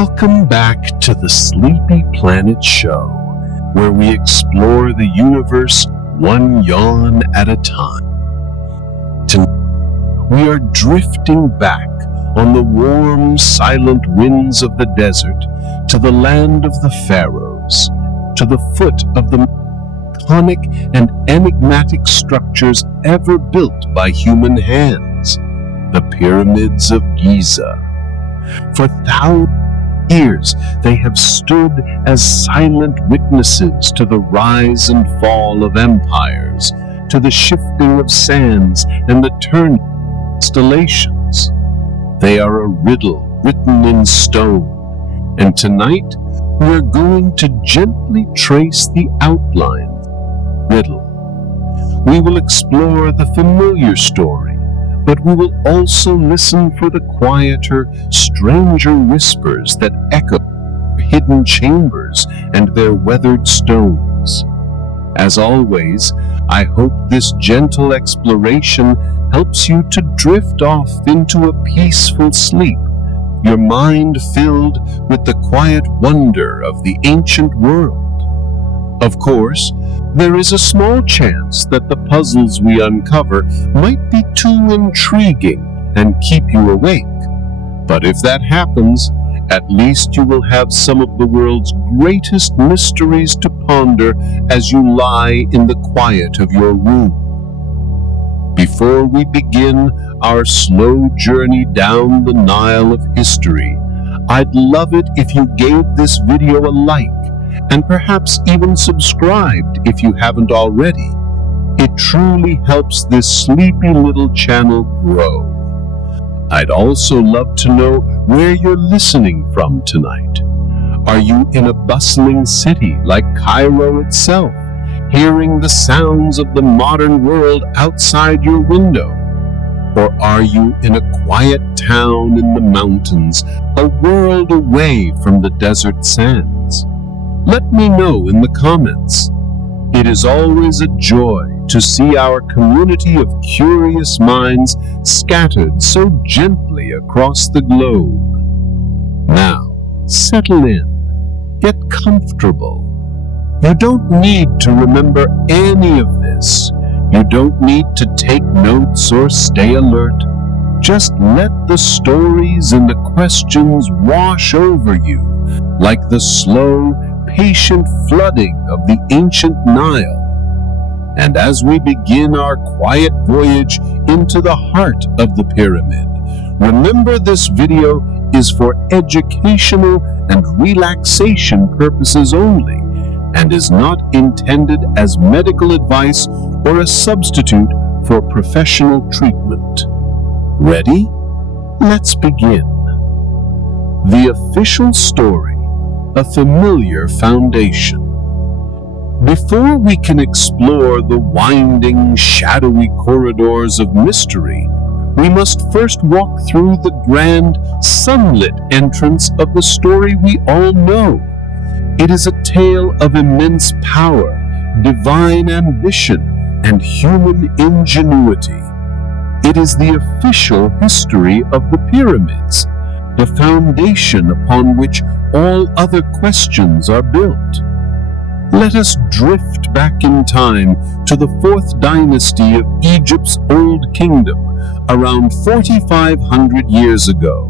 Welcome back to the Sleepy Planet Show, where we explore the universe one yawn at a time. Tonight, we are drifting back on the warm, silent winds of the desert to the land of the pharaohs, to the foot of the iconic and enigmatic structures ever built by human hands, the pyramids of Giza. For thousands of years, they have stood as silent witnesses to the rise and fall of empires, to the shifting of sands and the turning of constellations. They are a riddle written in stone, and tonight we are going to gently trace the outline of the riddle. We will explore the familiar story, but we will also listen for the quieter, stranger whispers that echo hidden chambers and their weathered stones. As always, I hope this gentle exploration helps you to drift off into a peaceful sleep, your mind filled with the quiet wonder of the ancient world. Of course, there is a small chance that the puzzles we uncover might be too intriguing and keep you awake. But if that happens, at least you will have some of the world's greatest mysteries to ponder as you lie in the quiet of your room. Before we begin our slow journey down the Nile of history, I'd love it if you gave this video a like, and perhaps even subscribed if you haven't already. It truly helps this sleepy little channel grow. I'd also love to know where you're listening from tonight. Are you in a bustling city like Cairo itself, hearing the sounds of the modern world outside your window? Or are you in a quiet town in the mountains, a world away from the desert sands? Let me know in the comments. It is always a joy to see our community of curious minds scattered so gently across the globe. Now, settle in, get comfortable. You don't need to remember any of this. You don't need to take notes or stay alert. Just let the stories and the questions wash over you like the slow, patient flooding of the ancient Nile. And as we begin our quiet voyage into the heart of the pyramid, remember this video is for educational and relaxation purposes only, and is not intended as medical advice or a substitute for professional treatment. Ready? Let's begin. The official story, a familiar foundation. Before we can explore the winding, shadowy corridors of mystery, we must first walk through the grand, sunlit entrance of the story we all know. It is a tale of immense power, divine ambition, and human ingenuity. It is the official history of the pyramids, the foundation upon which all other questions are built. Let us drift back in time to the 4th dynasty of Egypt's Old Kingdom, around 4,500 years ago.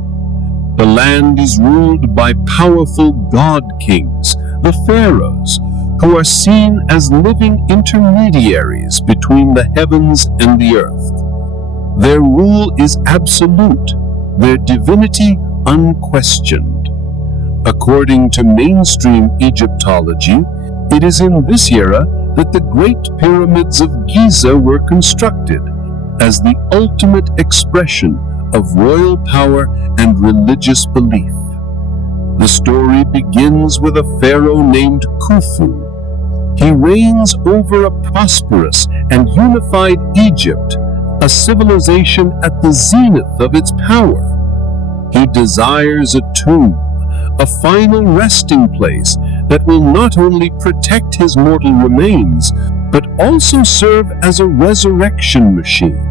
The land is ruled by powerful god-kings, the pharaohs, who are seen as living intermediaries between the heavens and the earth. Their rule is absolute, their divinity unquestioned. According to mainstream Egyptology, it is in this era that the Great Pyramids of Giza were constructed as the ultimate expression of royal power and religious belief. The story begins with a pharaoh named Khufu. He reigns over a prosperous and unified Egypt, a civilization at the zenith of its power. He desires a tomb, a final resting place that will not only protect his mortal remains, but also serve as a resurrection machine,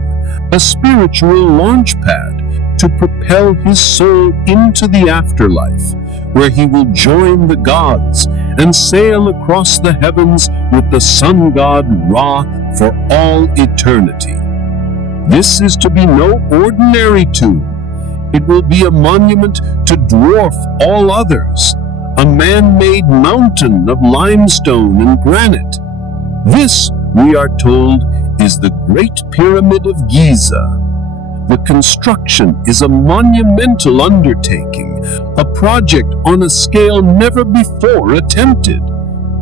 a spiritual launch pad to propel his soul into the afterlife, where he will join the gods and sail across the heavens with the sun god Ra for all eternity. This is to be no ordinary tomb. It will be a monument to dwarf all others, a man-made mountain of limestone and granite. This, we are told, is the Great Pyramid of Giza. The construction is a monumental undertaking, a project on a scale never before attempted.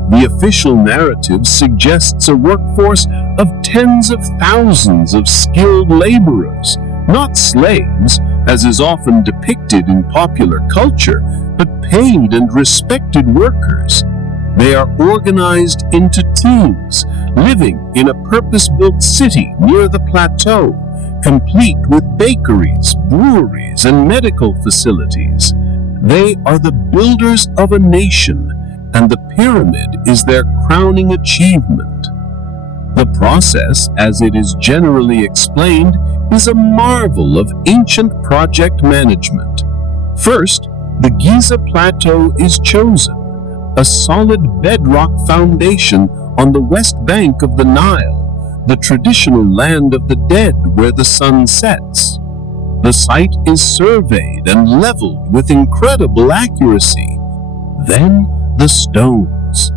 The official narrative suggests a workforce of tens of thousands of skilled laborers, not slaves, as is often depicted in popular culture, but paid and respected workers. They are organized into teams, living in a purpose-built city near the plateau, complete with bakeries, breweries, and medical facilities. They are the builders of a nation, and the pyramid is their crowning achievement. The process, as it is generally explained, is a marvel of ancient project management. First, the Giza Plateau is chosen, a solid bedrock foundation on the west bank of the Nile, the traditional land of the dead where the sun sets. The site is surveyed and leveled with incredible accuracy. Then the stones.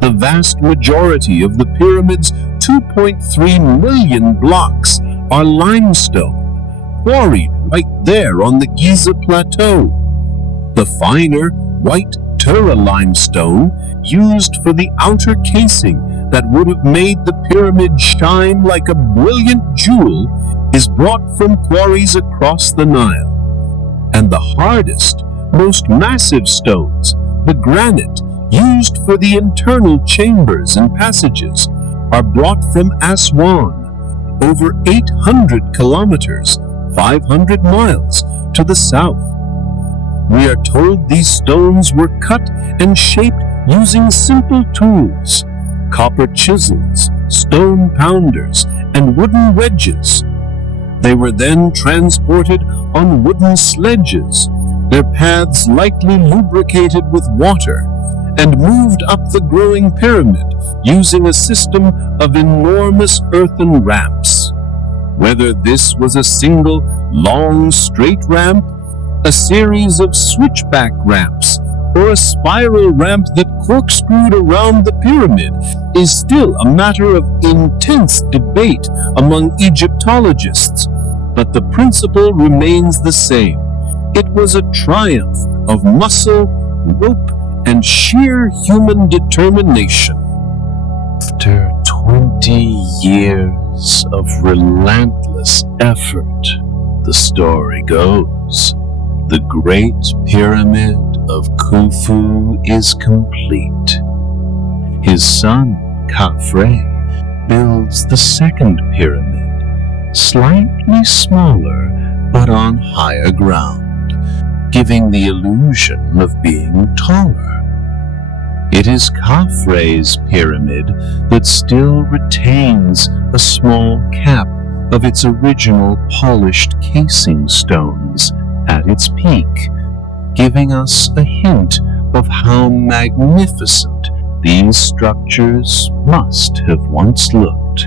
The vast majority of the pyramid's 2.3 million blocks are limestone, quarried right there on the Giza Plateau. The finer, white Tura limestone, used for the outer casing that would have made the pyramid shine like a brilliant jewel, is brought from quarries across the Nile. And the hardest, most massive stones, the granite, used for the internal chambers and passages, are brought from Aswan, over 800 kilometers, 500 miles, to the south. We are told these stones were cut and shaped using simple tools, copper chisels, stone pounders, and wooden wedges. They were then transported on wooden sledges, their paths lightly lubricated with water, and moved up the growing pyramid using a system of enormous earthen ramps. Whether this was a single, long, straight ramp, a series of switchback ramps, or a spiral ramp that corkscrewed around the pyramid is still a matter of intense debate among Egyptologists, but the principle remains the same. It was a triumph of muscle, rope, and sheer human determination. After 20 years of relentless effort, the story goes, the Great Pyramid of Khufu is complete. His son, Khafre, builds the second pyramid, slightly smaller but on higher ground, giving the illusion of being taller. It is Khafre's pyramid that still retains a small cap of its original polished casing stones at its peak, giving us a hint of how magnificent these structures must have once looked.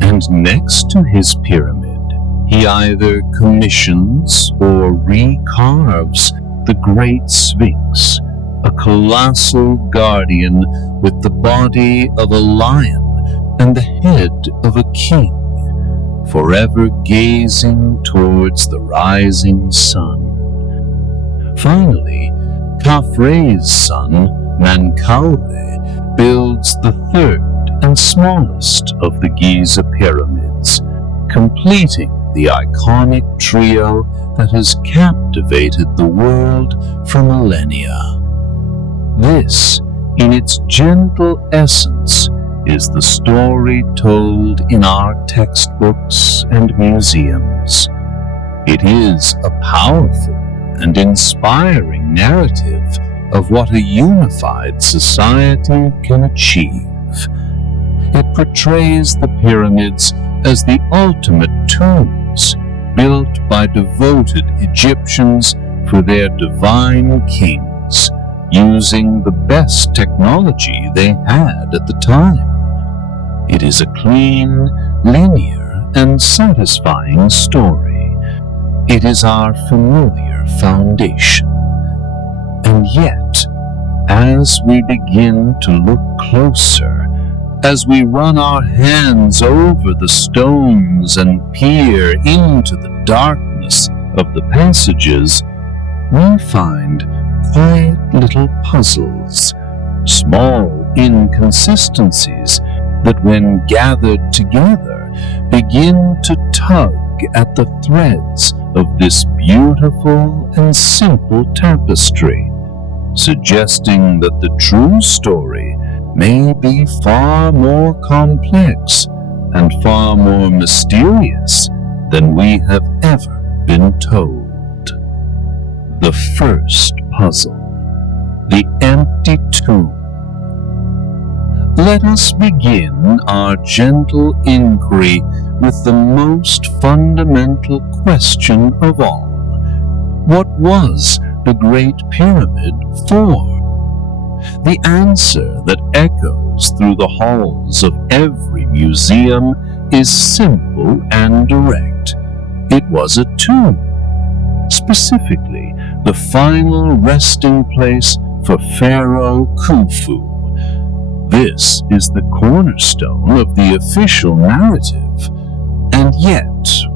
And next to his pyramid, he either commissions or recarves the Great Sphinx, a colossal guardian with the body of a lion and the head of a king, forever gazing towards the rising sun. Finally, Khafre's son, Menkaure, builds the third and smallest of the Giza pyramids, completing the iconic trio that has captivated the world for millennia. This, in its gentle essence, is the story told in our textbooks and museums. It is a powerful and inspiring narrative of what a unified society can achieve. It portrays the pyramids as the ultimate tombs, built by devoted Egyptians for their divine kings, using the best technology they had at the time. It is a clean, linear, and satisfying story. It is our familiar foundation. And yet, as we begin to look closer, as we run our hands over the stones and peer into the darkness of the passages, we find quiet little puzzles, small inconsistencies that when gathered together begin to tug at the threads of this beautiful and simple tapestry, suggesting that the true story may be far more complex and far more mysterious than we have ever been told. The first puzzle, the empty tomb. Let us begin our gentle inquiry with the most fundamental question of all. What was the Great Pyramid for? The answer that echoes through the halls of every museum is simple and direct. It was a tomb, specifically the final resting place for Pharaoh Khufu. This is the cornerstone of the official narrative, and yet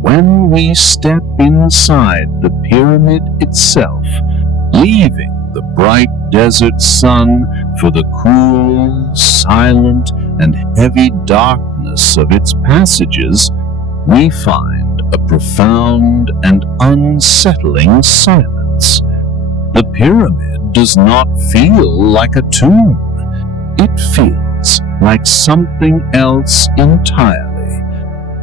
when we step inside the pyramid itself, leaving the bright desert sun for the cool, silent, and heavy darkness of its passages, we find a profound and unsettling silence. The pyramid does not feel like a tomb. It feels like something else entirely,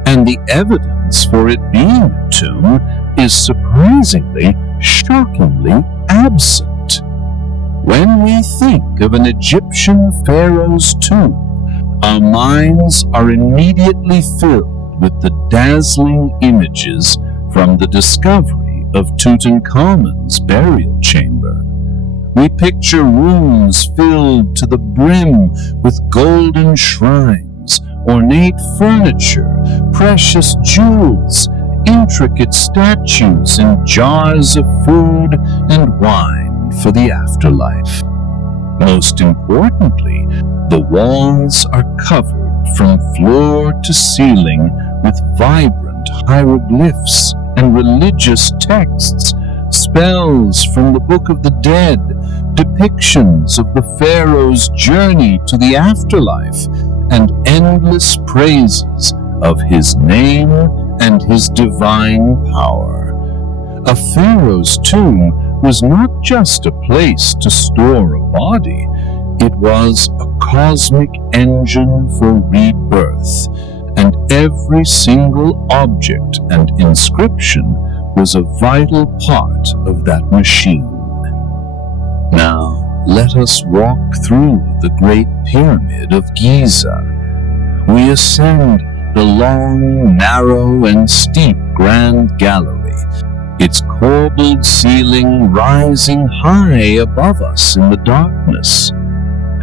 and the evidence for it being a tomb is surprisingly, shockingly absent. When we think of an Egyptian pharaoh's tomb, our minds are immediately filled with the dazzling images from the discovery of Tutankhamun's burial chamber. We picture rooms filled to the brim with golden shrines, ornate furniture, precious jewels, intricate statues, and jars of food and wine for the afterlife. Most importantly, the walls are covered from floor to ceiling with vibrant hieroglyphs and religious texts, spells from the Book of the Dead, depictions of the pharaoh's journey to the afterlife, and endless praises of his name and his divine power. A pharaoh's tomb was not just a place to store a body, it was a cosmic engine for rebirth, and every single object and inscription was a vital part of that machine. Now, let us walk through the Great Pyramid of Giza. We ascend the long, narrow, and steep Grand Gallery, its corbelled ceiling rising high above us in the darkness.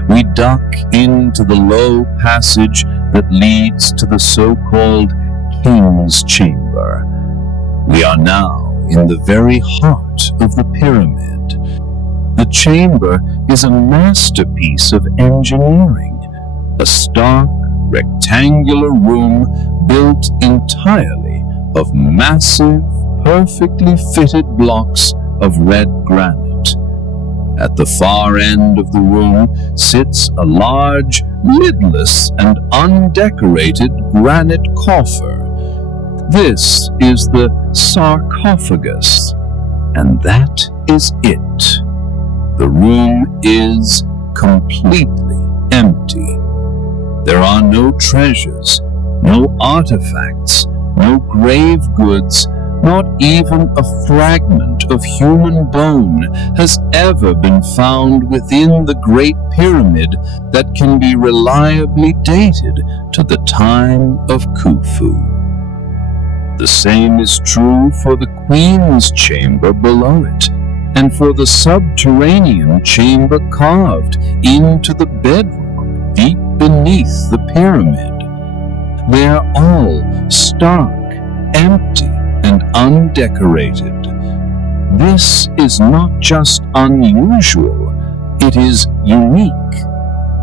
We duck into the low passage that leads to the so-called King's Chamber. We are now in the very heart of the pyramid. The chamber is a masterpiece of engineering, a stark, rectangular room built entirely of massive, perfectly fitted blocks of red granite. At the far end of the room sits a large, lidless, and undecorated granite coffer. This is the sarcophagus, and that is it. The room is completely empty. There are no treasures, no artifacts, no grave goods, not even a fragment of human bone has ever been found within the Great Pyramid that can be reliably dated to the time of Khufu. The same is true for the queen's chamber below it, and for the subterranean chamber carved into the bedrock deep beneath the pyramid. They are all stark, empty, and undecorated. This is not just unusual, it is unique.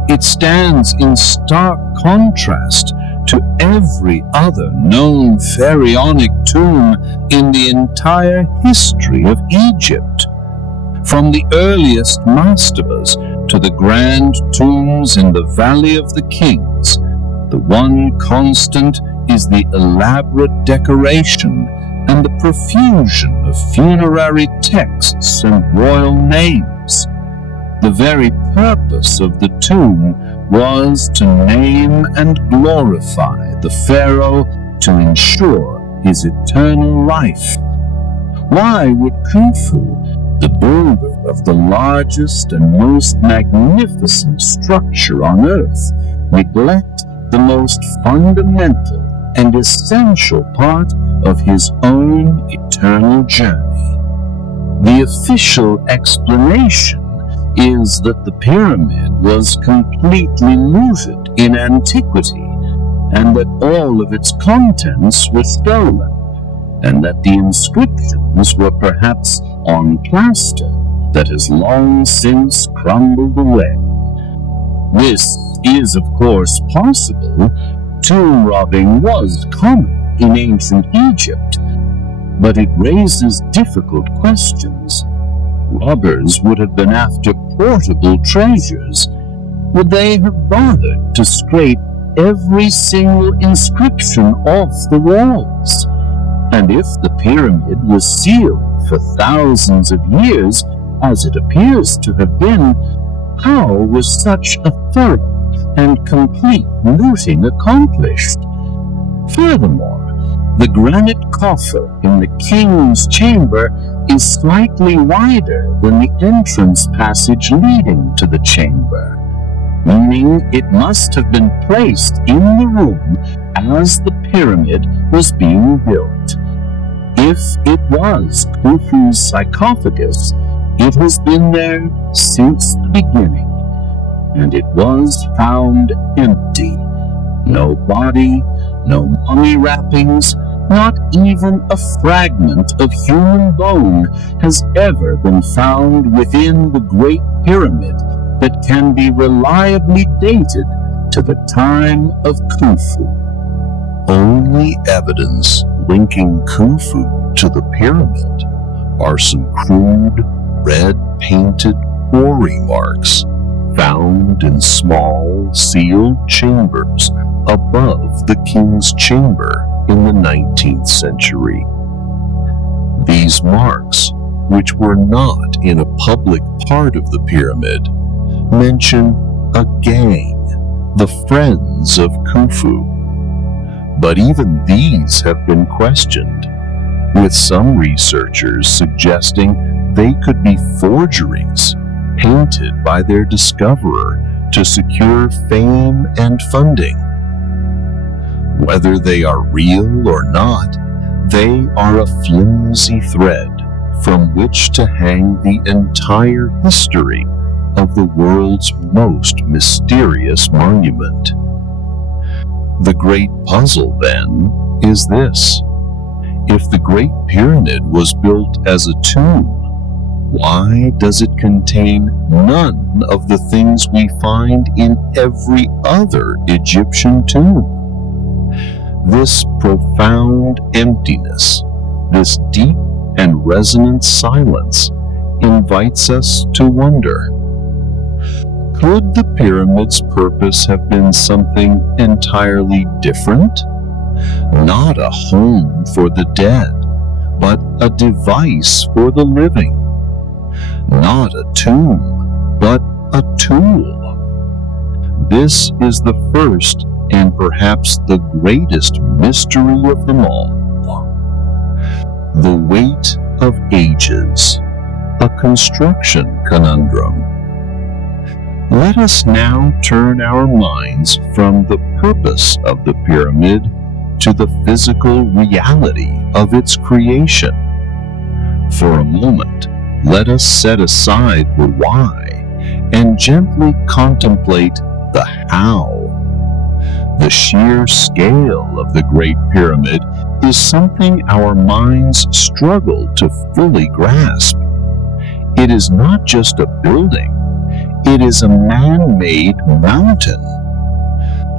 It stands in stark contrast to every other known pharaonic tomb in the entire history of Egypt. From the earliest mastabas to the grand tombs in the Valley of the Kings, the one constant is the elaborate decoration and the profusion of funerary texts and royal names. The very purpose of the tomb was to name and glorify the pharaoh to ensure his eternal life. Why would Khufu, the builder of the largest and most magnificent structure on earth, neglect the most fundamental and essential part of his own eternal journey? The official explanation is that the pyramid was completely looted in antiquity, and that all of its contents were stolen, and that the inscriptions were perhaps on plaster that has long since crumbled away. This is, of course, possible. Tomb robbing was common in ancient Egypt, but it raises difficult questions. Robbers would have been after portable treasures. Would they have bothered to scrape every single inscription off the walls? And if the pyramid was sealed for thousands of years, as it appears to have been, how was such a thorough and complete looting accomplished? Furthermore, the granite coffer in the king's chamber is slightly wider than the entrance passage leading to the chamber, meaning it must have been placed in the room as the pyramid was being built. If it was Khufu's sarcophagus, it has been there since the beginning, and it was found empty. No body, no mummy wrappings, not even a fragment of human bone has ever been found within the Great Pyramid that can be reliably dated to the time of Khufu. Only evidence linking Khufu to the pyramid are some crude, red-painted quarry marks found in small, sealed chambers above the king's chamber in the 19th century. These marks, which were not in a public part of the pyramid, mention a gang, the Friends of Khufu. But even these have been questioned, with some researchers suggesting they could be forgeries painted by their discoverer to secure fame and funding. Whether they are real or not, they are a flimsy thread from which to hang the entire history of the world's most mysterious monument. The great puzzle, then, is this. If the Great Pyramid was built as a tomb, why does it contain none of the things we find in every other Egyptian tomb? This profound emptiness, this deep and resonant silence, invites us to wonder. Could the pyramid's purpose have been something entirely different? Not a home for the dead, but a device for the living. Not a tomb, but a tool. This is the first and perhaps the greatest mystery of them all. The weight of ages, a construction conundrum. Let us now turn our minds from the purpose of the pyramid to the physical reality of its creation. For a moment, let us set aside the why and gently contemplate the how. The sheer scale of the Great Pyramid is something our minds struggle to fully grasp. It is not just a building, it is a man-made mountain.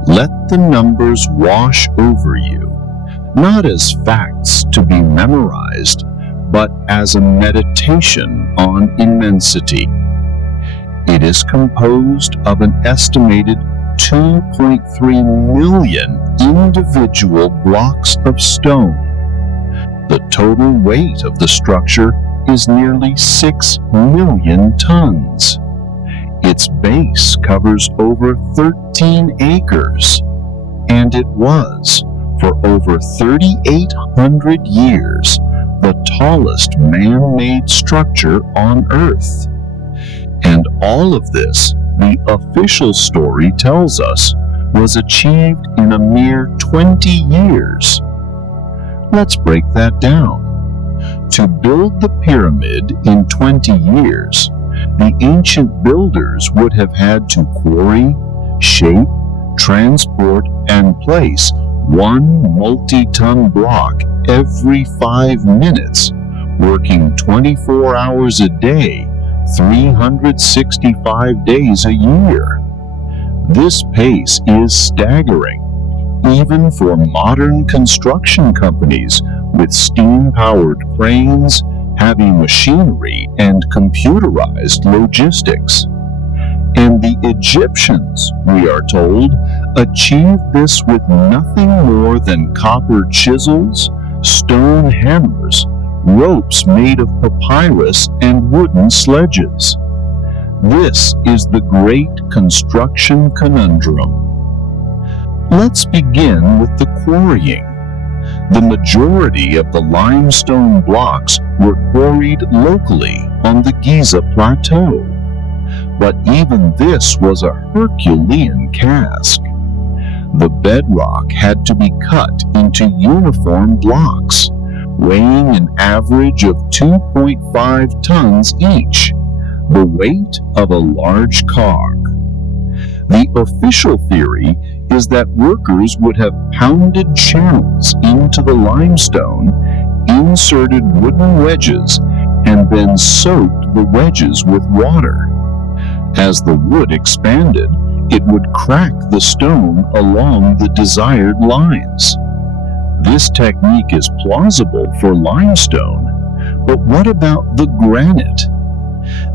Let the numbers wash over you, not as facts to be memorized, but as a meditation on immensity. It is composed of an estimated 2.3 million individual blocks of stone. The total weight of the structure is nearly 6 million tons. Its base covers over 13 acres, and it was, for over 3,800 years, the tallest man-made structure on Earth. And all of this, the official story tells us, was achieved in a mere 20 years. Let's break that down. To build the pyramid in 20 years, the ancient builders would have had to quarry, shape, transport, and place one multi-ton block every 5 minutes, working 24 hours a day, 365 days a year. This pace is staggering, even for modern construction companies with steam-powered cranes, heavy machinery, and computerized logistics. And the Egyptians, we are told, achieved this with nothing more than copper chisels, stone hammers, ropes made of papyrus, and wooden sledges. This is the great construction conundrum. Let's begin with the quarrying. The majority of the limestone blocks were quarried locally on the Giza Plateau. But even this was a Herculean task. The bedrock had to be cut into uniform blocks, weighing an average of 2.5 tons each, the weight of a large cog. The official theory is that workers would have pounded channels into the limestone, inserted wooden wedges, and then soaked the wedges with water. As the wood expanded, it would crack the stone along the desired lines. This technique is plausible for limestone, but what about the granite?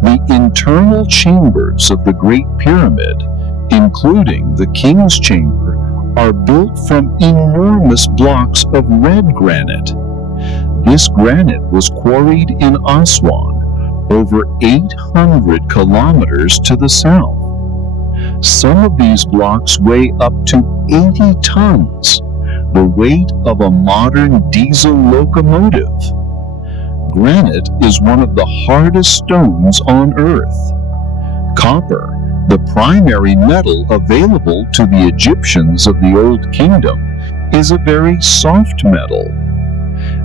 The internal chambers of the Great Pyramid, including the King's Chamber, are built from enormous blocks of red granite. This granite was quarried in Aswan, over 800 kilometers to the south. Some of these blocks weigh up to 80 tons, the weight of a modern diesel locomotive. Granite is one of the hardest stones on Earth. Copper, the primary metal available to the Egyptians of the Old Kingdom, is a very soft metal.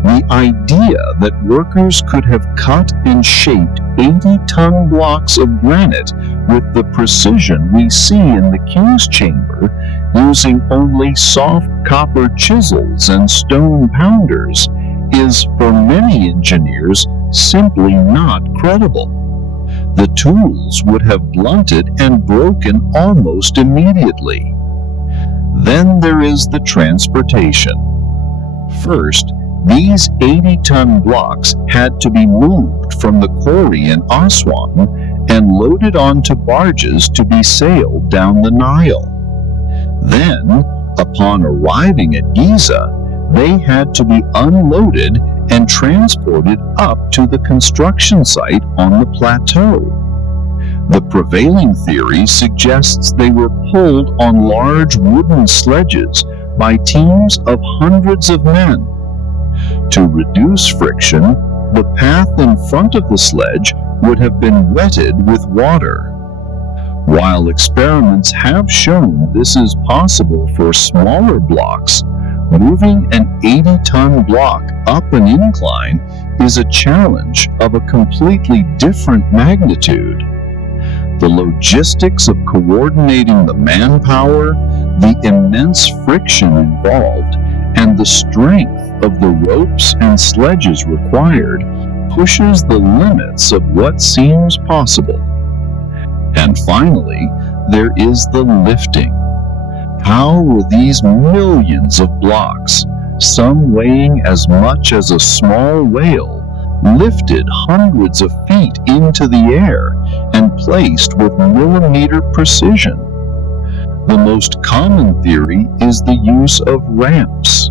The idea that workers could have cut and shaped 80-ton blocks of granite with the precision we see in the King's Chamber, using only soft copper chisels and stone pounders, is, for many engineers, simply not credible. The tools would have blunted and broken almost immediately. Then there is the transportation. First, these 80-ton blocks had to be moved from the quarry in Aswan and loaded onto barges to be sailed down the Nile. Then, upon arriving at Giza, they had to be unloaded and transported up to the construction site on the plateau. The prevailing theory suggests they were pulled on large wooden sledges by teams of hundreds of men. To reduce friction, the path in front of the sledge would have been wetted with water. While experiments have shown this is possible for smaller blocks, Moving an 80-ton block up an incline is a challenge of a completely different magnitude. The logistics of coordinating the manpower, the immense friction involved, and the strength of the ropes and sledges required pushes the limits of what seems possible. And finally, there is the lifting. How were these millions of blocks, some weighing as much as a small whale, lifted hundreds of feet into the air and placed with millimeter precision? The most common theory is the use of ramps.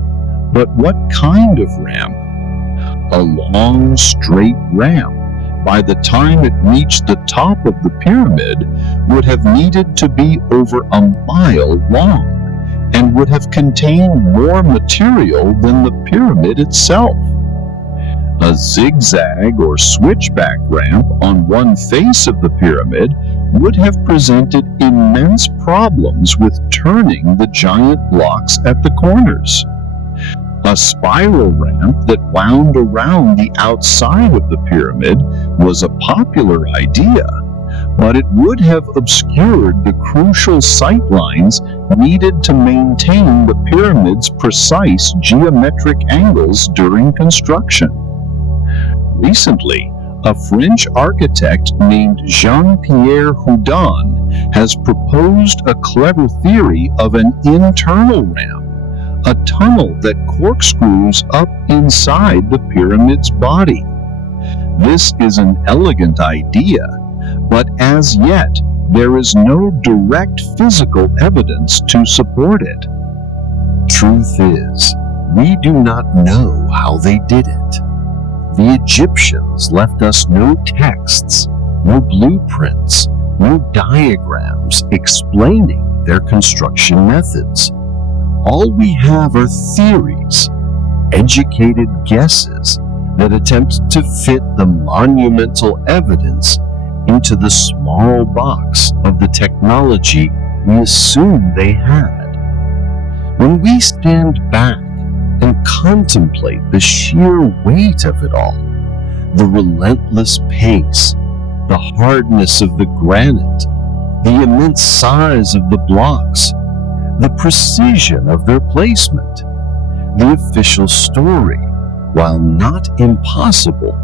But what kind of ramp? A long, straight ramp, by the time it reached the top of the pyramid, would have needed to be over a mile long and would have contained more material than the pyramid itself. A zigzag or switchback ramp on one face of the pyramid would have presented immense problems with turning the giant blocks at the corners. A spiral ramp that wound around the outside of the pyramid was a popular idea, but it would have obscured the crucial sight lines needed to maintain the pyramid's precise geometric angles during construction. Recently, a French architect named Jean-Pierre Houdin has proposed a clever theory of an internal ramp, a tunnel that corkscrews up inside the pyramid's body. This is an elegant idea, but as yet there is no direct physical evidence to support it. Truth is, we do not know how they did it. The Egyptians left us no texts, no blueprints, no diagrams explaining their construction methods. All we have are theories, educated guesses that attempt to fit the monumental evidence into the small box of the technology we assume they had. When we stand back and contemplate the sheer weight of it all, the relentless pace, the hardness of the granite, the immense size of the blocks, the precision of their placement, the official story, while not impossible,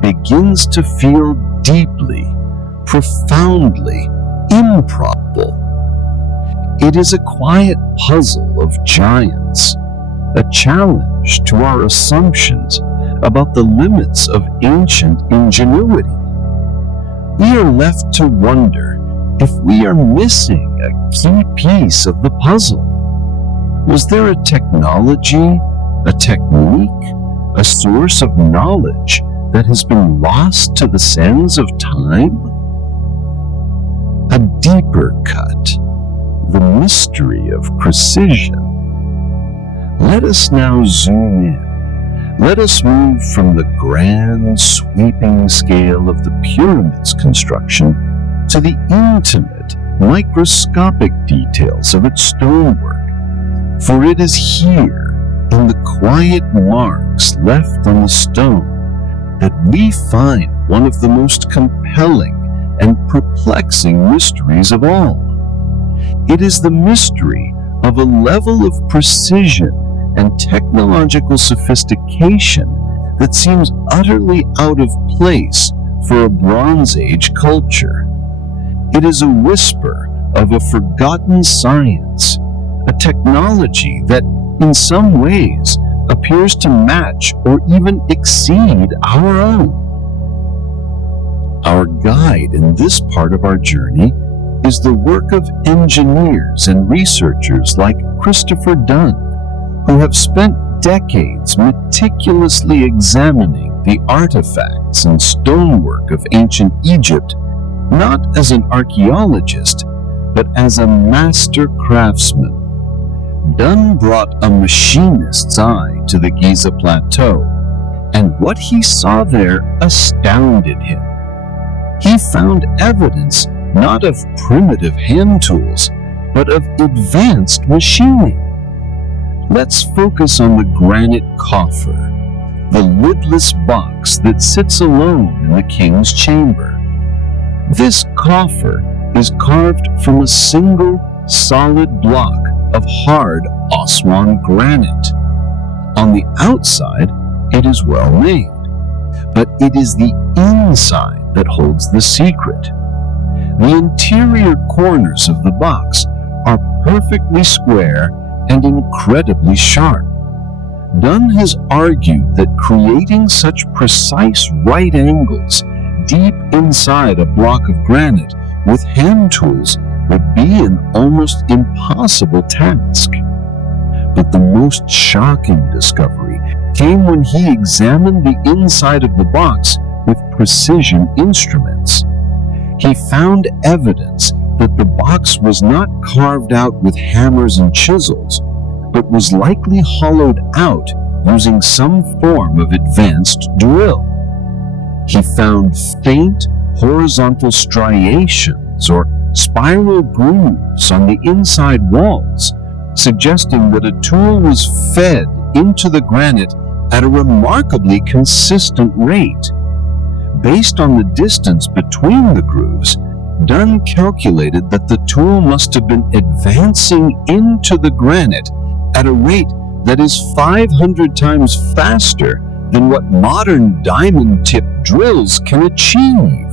begins to feel deeply, profoundly improbable. It is a quiet puzzle of giants, a challenge to our assumptions about the limits of ancient ingenuity. We are left to wonder if we are missing a key piece of the puzzle. Was there a technology, a technique, a source of knowledge that has been lost to the sands of time? A deeper cut, the mystery of precision. Let us now zoom in. Let us move from the grand, sweeping scale of the pyramid's construction to the intimate, microscopic details of its stonework. For it is here, in the quiet marks left on the stone, that we find one of the most compelling and perplexing mysteries of all. It is the mystery of a level of precision and technological sophistication that seems utterly out of place for a Bronze Age culture. It is a whisper of a forgotten science, a technology that, in some ways, appears to match or even exceed our own. Our guide in this part of our journey is the work of engineers and researchers like Christopher Dunn, who have spent decades meticulously examining the artifacts and stonework of ancient Egypt, not as an archaeologist, but as a master craftsman. Dunn brought a machinist's eye to the Giza Plateau, and what he saw there astounded him. He found evidence not of primitive hand tools, but of advanced machining. Let's focus on the granite coffer, the lidless box that sits alone in the king's chamber. This coffer is carved from a single solid block of hard Aswan granite. On the outside, it is well made, but it is the inside that holds the secret. The interior corners of the box are perfectly square and incredibly sharp. Dunn has argued that creating such precise right angles deep inside a block of granite with hand tools would be an almost impossible task. But the most shocking discovery came when he examined the inside of the box with precision instruments. He found evidence that the box was not carved out with hammers and chisels, but was likely hollowed out using some form of advanced drill. He found faint horizontal striations or spiral grooves on the inside walls, suggesting that a tool was fed into the granite at a remarkably consistent rate. Based on the distance between the grooves, Dunn calculated that the tool must have been advancing into the granite at a rate that is 500 times faster than what modern diamond-tipped drills can achieve.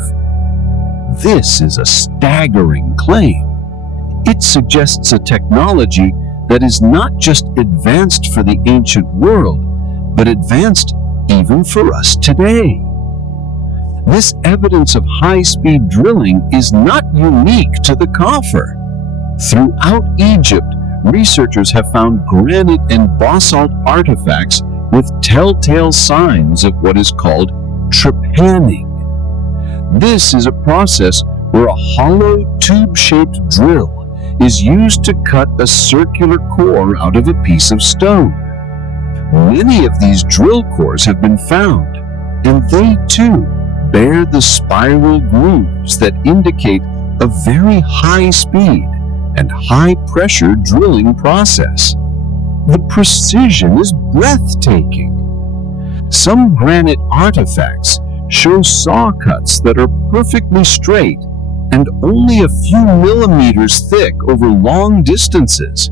This is a staggering claim. It suggests a technology that is not just advanced for the ancient world, but advanced even for us today. This evidence of high-speed drilling is not unique to the coffer. Throughout Egypt, researchers have found granite and basalt artifacts with telltale signs of what is called trepanning. This is a process where a hollow tube-shaped drill is used to cut a circular core out of a piece of stone. Many of these drill cores have been found, and they too bear the spiral grooves that indicate a very high speed and high pressure drilling process. The precision is breathtaking. Some granite artifacts show saw cuts that are perfectly straight and only a few millimeters thick over long distances.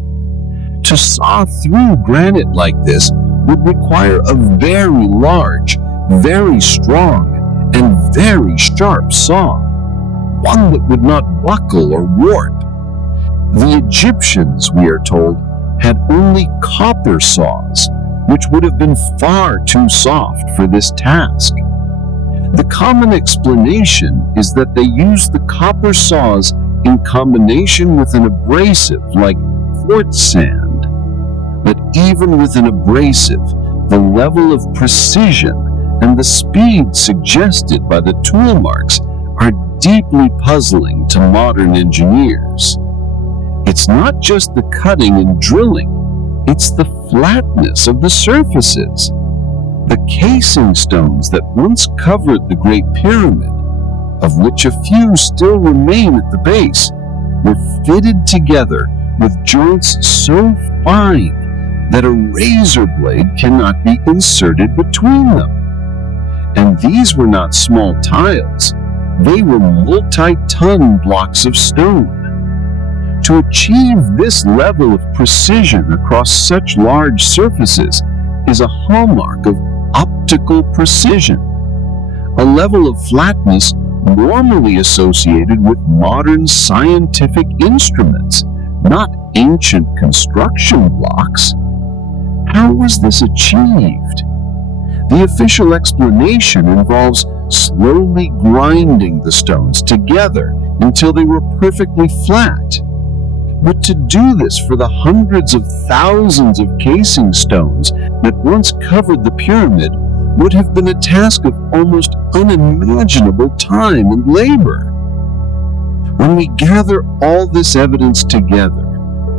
To saw through granite like this would require a very large, very strong, and very sharp saw, one that would not buckle or warp. The Egyptians, we are told, had only copper saws, which would have been far too soft for this task. The common explanation is that they used the copper saws in combination with an abrasive like quartz sand. But even with an abrasive, the level of precision and the speed suggested by the tool marks are deeply puzzling to modern engineers. It's not just the cutting and drilling, it's the flatness of the surfaces. The casing stones that once covered the Great Pyramid, of which a few still remain at the base, were fitted together with joints so fine that a razor blade cannot be inserted between them. And these were not small tiles, they were multi-ton blocks of stone. To achieve this level of precision across such large surfaces is a hallmark of optical precision, a level of flatness normally associated with modern scientific instruments, not ancient construction blocks. How was this achieved? The official explanation involves slowly grinding the stones together until they were perfectly flat. But to do this for the hundreds of thousands of casing stones that once covered the pyramid would have been a task of almost unimaginable time and labor. When we gather all this evidence together,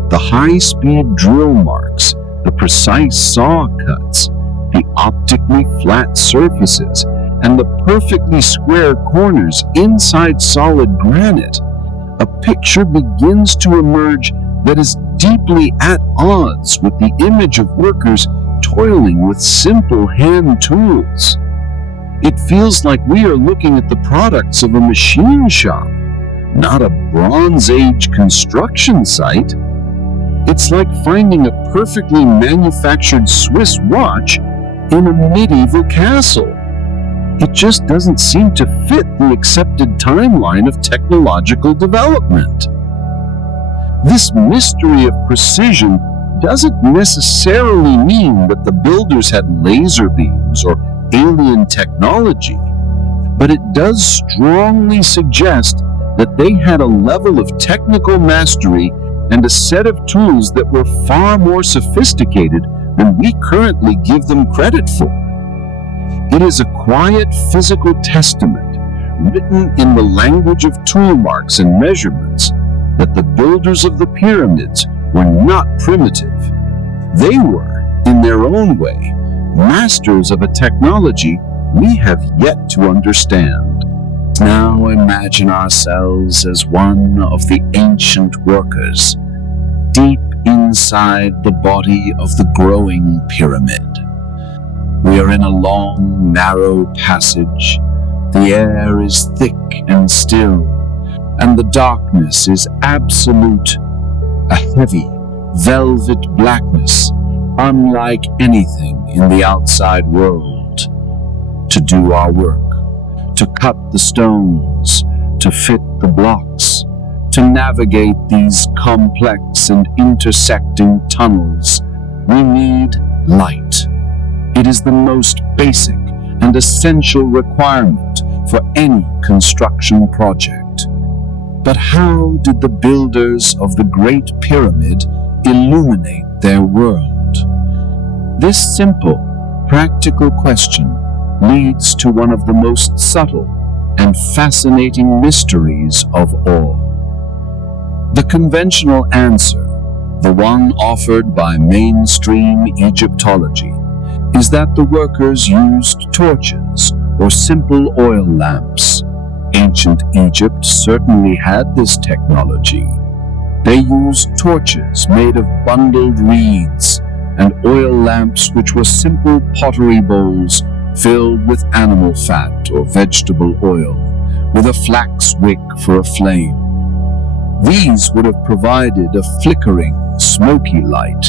the high-speed drill marks, the precise saw cuts, the optically flat surfaces, and the perfectly square corners inside solid granite, a picture begins to emerge that is deeply at odds with the image of workers toiling with simple hand tools. It feels like we are looking at the products of a machine shop, not a Bronze Age construction site. It's like finding a perfectly manufactured Swiss watch in a medieval castle. It just doesn't seem to fit the accepted timeline of technological development. This mystery of precision doesn't necessarily mean that the builders had laser beams or alien technology, but it does strongly suggest that they had a level of technical mastery and a set of tools that were far more sophisticated than we currently give them credit for. It is a quiet physical testament, written in the language of tool marks and measurements, that the builders of the pyramids were not primitive. They were, in their own way, masters of a technology we have yet to understand. Now imagine ourselves as one of the ancient workers, deep inside the body of the growing pyramid. We are in a long, narrow passage. The air is thick and still, and the darkness is absolute, a heavy, velvet blackness, unlike anything in the outside world. To do our work, to cut the stones, to fit the blocks, to navigate these complex and intersecting tunnels, we need light. It is the most basic and essential requirement for any construction project. But how did the builders of the Great Pyramid illuminate their world? This simple, practical question leads to one of the most subtle and fascinating mysteries of all. The conventional answer, the one offered by mainstream Egyptology, is that the workers used torches or simple oil lamps. Ancient Egypt certainly had this technology. They used torches made of bundled reeds and oil lamps which were simple pottery bowls filled with animal fat or vegetable oil, with a flax wick for a flame. These would have provided a flickering, smoky light,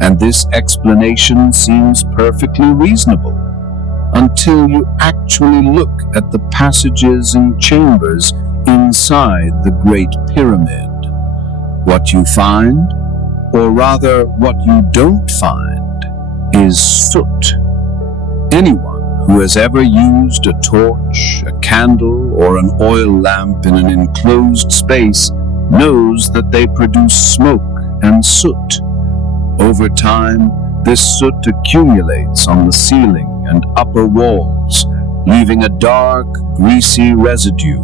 and this explanation seems perfectly reasonable until you actually look at the passages and chambers inside the Great Pyramid. What you find, or rather what you don't find, is soot. Anyone who has ever used a torch, a candle, or an oil lamp in an enclosed space knows that they produce smoke and soot. Over time, this soot accumulates on the ceiling and upper walls, leaving a dark, greasy residue.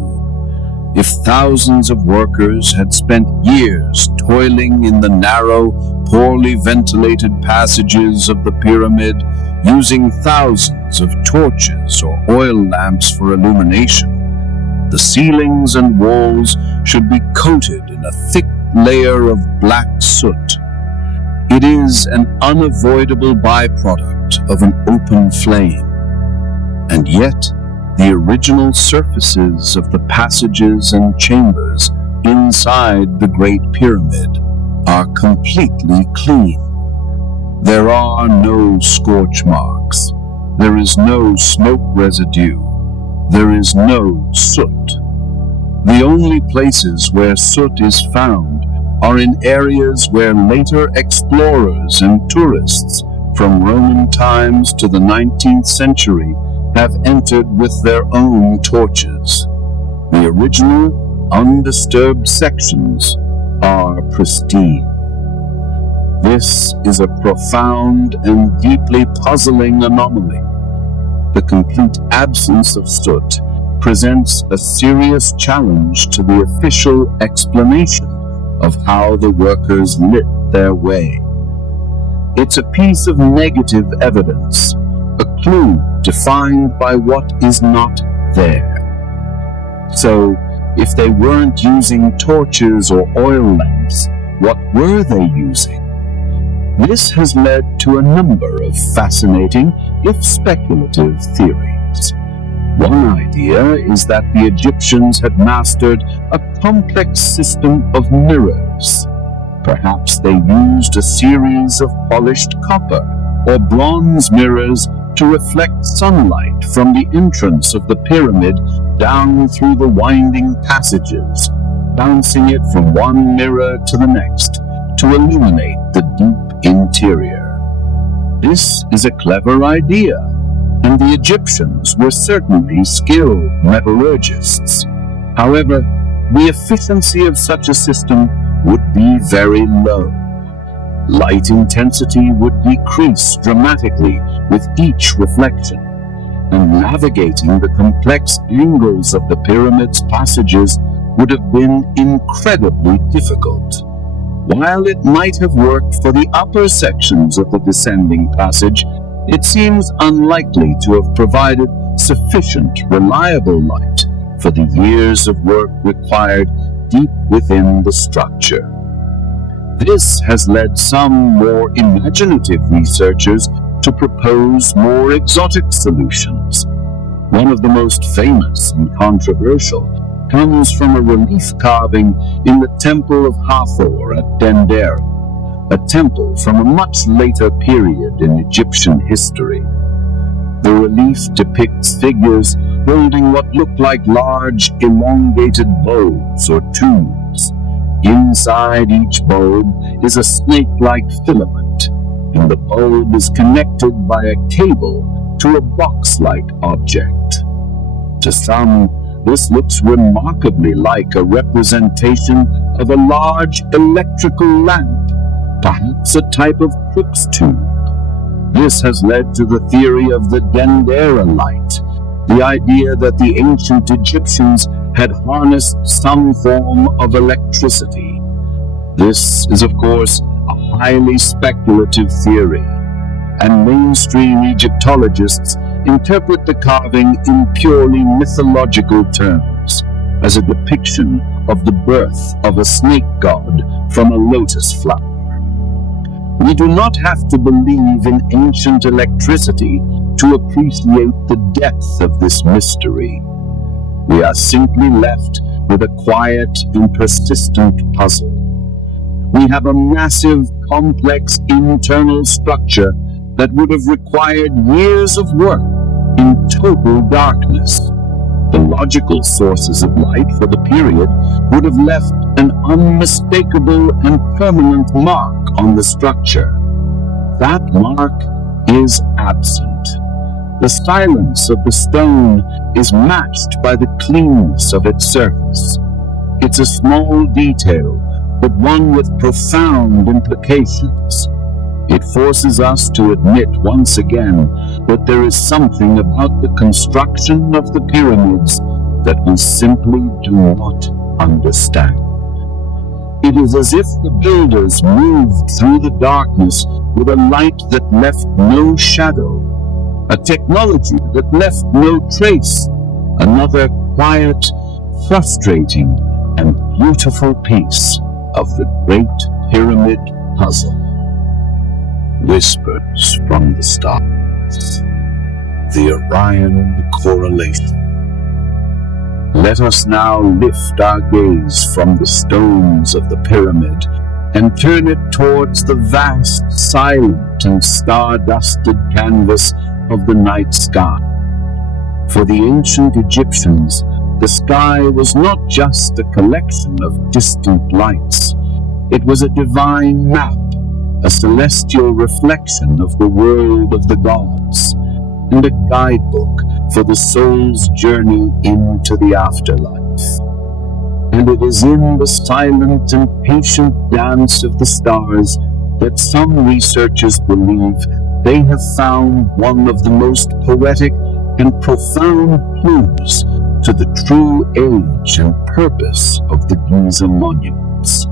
If thousands of workers had spent years toiling in the narrow, poorly ventilated passages of the pyramid, using thousands of torches or oil lamps for illumination, the ceilings and walls should be coated in a thick layer of black soot. It is an unavoidable byproduct of an open flame. And yet, the original surfaces of the passages and chambers inside the Great Pyramid are completely clean. There are no scorch marks. There is no smoke residue. There is no soot. The only places where soot is found are in areas where later explorers and tourists from Roman times to the 19th century have entered with their own torches. The original, undisturbed sections are pristine. This is a profound and deeply puzzling anomaly. The complete absence of soot presents a serious challenge to the official explanation of how the workers lit their way. It's a piece of negative evidence, a clue defined by what is not there. So, if they weren't using torches or oil lamps, what were they using? This has led to a number of fascinating, if speculative, theories. One idea is that the Egyptians had mastered a complex system of mirrors. Perhaps they used a series of polished copper or bronze mirrors to reflect sunlight from the entrance of the pyramid down through the winding passages, bouncing it from one mirror to the next to illuminate the deep interior. This is a clever idea, and the Egyptians were certainly skilled metallurgists. However, the efficiency of such a system would be very low. Light intensity would decrease dramatically with each reflection, and navigating the complex angles of the pyramid's passages would have been incredibly difficult. While it might have worked for the upper sections of the descending passage, it seems unlikely to have provided sufficient reliable light for the years of work required deep within the structure. This has led some more imaginative researchers to propose more exotic solutions. One of the most famous and controversial comes from a relief carving in the Temple of Hathor at Dendera, a temple from a much later period in Egyptian history. The relief depicts figures holding what look like large, elongated bulbs or tubes. Inside each bulb is a snake-like filament, and the bulb is connected by a cable to a box-like object. To some, this looks remarkably like a representation of a large electrical lamp, perhaps a type of Crookes tube. This has led to the theory of the Dendera light, the idea that the ancient Egyptians had harnessed some form of electricity. This is, of course, a highly speculative theory, and mainstream Egyptologists interpret the carving in purely mythological terms, as a depiction of the birth of a snake god from a lotus flower. We do not have to believe in ancient electricity to appreciate the depth of this mystery. We are simply left with a quiet and persistent puzzle. We have a massive, complex internal structure that would have required years of work in total darkness. The logical sources of light for the period would have left an unmistakable and permanent mark on the structure. That mark is absent. The silence of the stone is matched by the cleanness of its surface. It's a small detail, but one with profound implications. It forces us to admit once again that there is something about the construction of the pyramids that we simply do not understand. It is as if the builders moved through the darkness with a light that left no shadow, a technology that left no trace, another quiet, frustrating, and beautiful piece of the Great Pyramid Puzzle. Whispers from the Stars. The Orion Correlation. Let us now lift our gaze from the stones of the pyramid and turn it towards the vast, silent, and star-dusted canvas of the night sky. For the ancient Egyptians, the sky was not just a collection of distant lights. It was a divine map, a celestial reflection of the world of the gods, and a guidebook for the soul's journey into the afterlife. And it is in the silent and patient dance of the stars that some researchers believe they have found one of the most poetic and profound clues to the true age and purpose of the Giza monuments.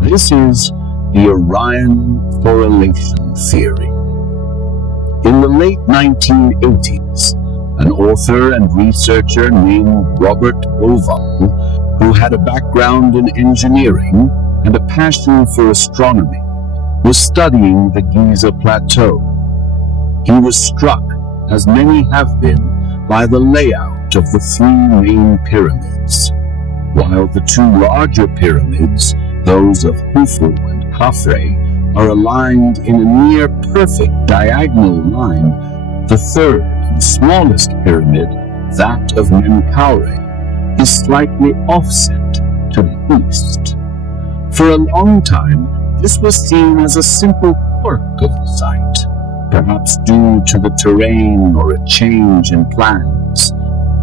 This is the Orion Correlation Theory. In the late 1980s, an author and researcher named Robert Bauval, who had a background in engineering, and a passion for astronomy, was studying the Giza Plateau. He was struck, as many have been, by the layout of the three main pyramids. While the two larger pyramids, those of Khufu and Khafre, are aligned in a near-perfect diagonal line, the third and smallest pyramid, that of Menkaure, is slightly offset to the east. For a long time, this was seen as a simple quirk of the site, perhaps due to the terrain or a change in plans.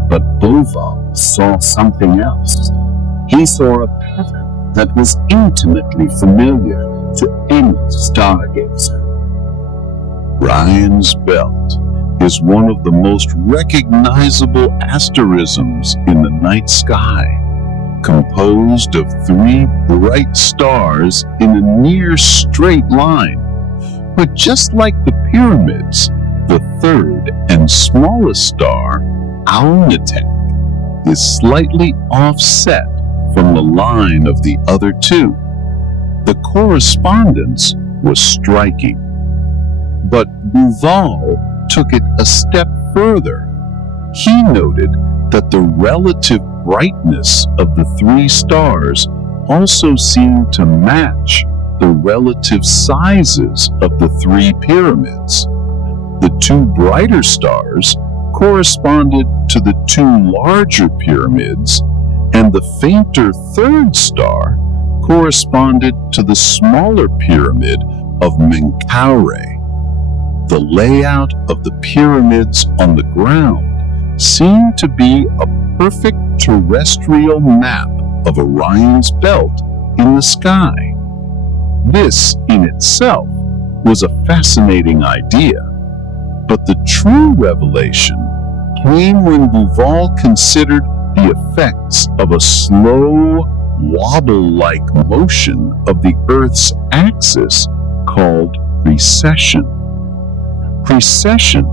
But Boval saw something else. He saw a pattern that was intimately familiar to any stargazer. Orion's Belt is one of the most recognizable asterisms in the night sky, composed of three bright stars in a near straight line. But just like the pyramids, the third and smallest star, Alnitek, is slightly offset from the line of the other two. The correspondence was striking. But Bouval took it a step further. He noted that the relative brightness of the three stars also seemed to match the relative sizes of the three pyramids. The two brighter stars corresponded to the two larger pyramids, and the fainter third star corresponded to the smaller pyramid of Menkaure. The layout of the pyramids on the ground seemed to be a perfect terrestrial map of Orion's Belt in the sky. This in itself was a fascinating idea, but the true revelation came when Bouval considered the effects of a slow, wobble-like motion of the Earth's axis called precession. Precession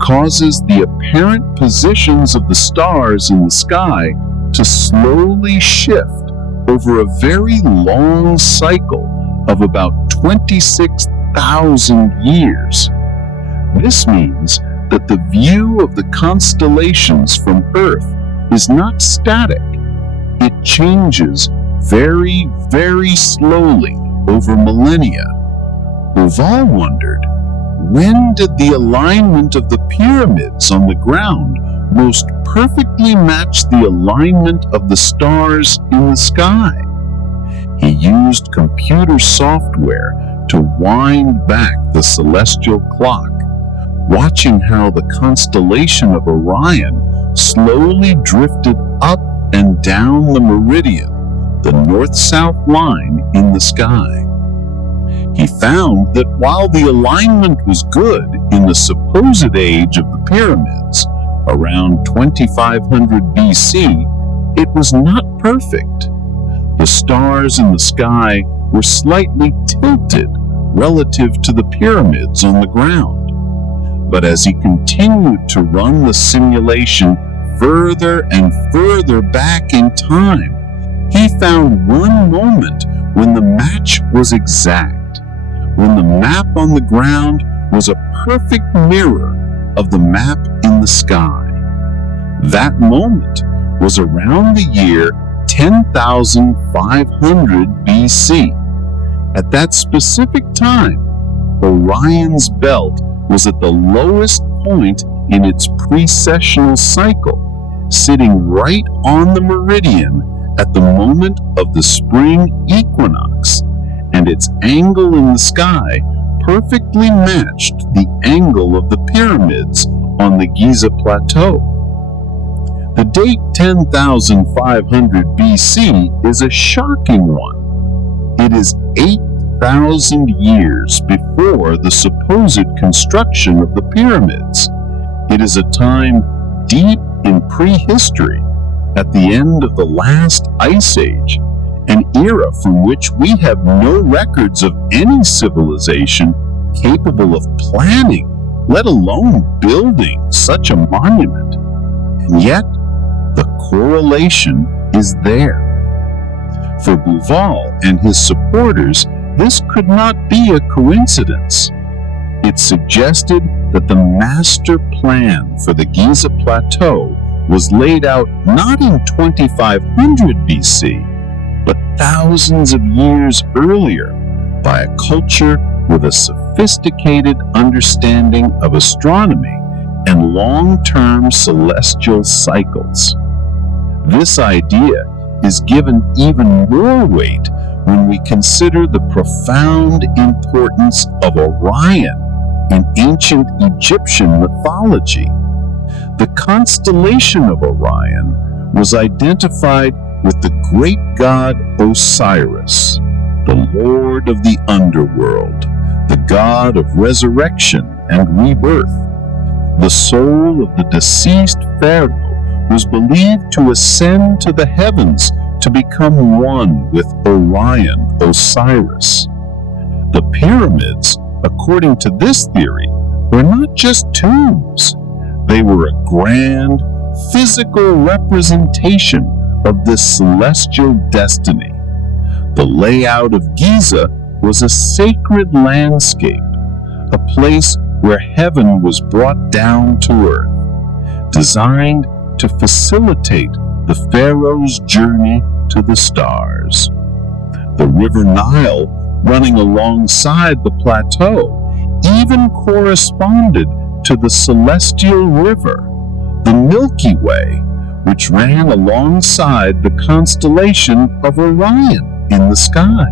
causes the apparent positions of the stars in the sky to slowly shift over a very long cycle of about 26,000 years. This means that the view of the constellations from Earth is not static. It changes very, very slowly over millennia. Bouval wondered, when did the alignment of the pyramids on the ground most perfectly match the alignment of the stars in the sky? He used computer software to wind back the celestial clock, watching how the constellation of Orion slowly drifted up and down the meridian, the north-south line in the sky. He found that while the alignment was good in the supposed age of the pyramids, around 2500 BC, it was not perfect. The stars in the sky were slightly tilted relative to the pyramids on the ground. But as he continued to run the simulation further and further back in time, he found one moment when the match was exact, when the map on the ground was a perfect mirror of the map in the sky. That moment was around the year 10,500 BC. At that specific time, Orion's Belt was at the lowest point in its precessional cycle, sitting right on the meridian at the moment of the spring equinox, and its angle in the sky perfectly matched the angle of the pyramids on the Giza Plateau. The date 10,500 BC is a shocking one. It is 8,000 years before the supposed construction of the pyramids. It is a time deep in prehistory, at the end of the last ice age, an era from which we have no records of any civilization capable of planning, let alone building such a monument. And yet, the correlation is there. For Bouval and his supporters, this could not be a coincidence. It suggested that the master plan for the Giza Plateau was laid out not in 2500 BC, but thousands of years earlier by a culture with a sophisticated understanding of astronomy and long-term celestial cycles. This idea is given even more weight when we consider the profound importance of Orion in ancient Egyptian mythology. The constellation of Orion was identified with the great god Osiris, the lord of the underworld, the god of resurrection and rebirth. The soul of the deceased pharaoh was believed to ascend to the heavens to become one with Orion, Osiris. The pyramids, according to this theory, were not just tombs. They were a grand, physical representation of this celestial destiny. The layout of Giza was a sacred landscape, a place where heaven was brought down to earth, designed to facilitate the pharaoh's journey to the stars. The river Nile, running alongside the plateau, even corresponded to the celestial river, the Milky Way, which ran alongside the constellation of Orion in the sky.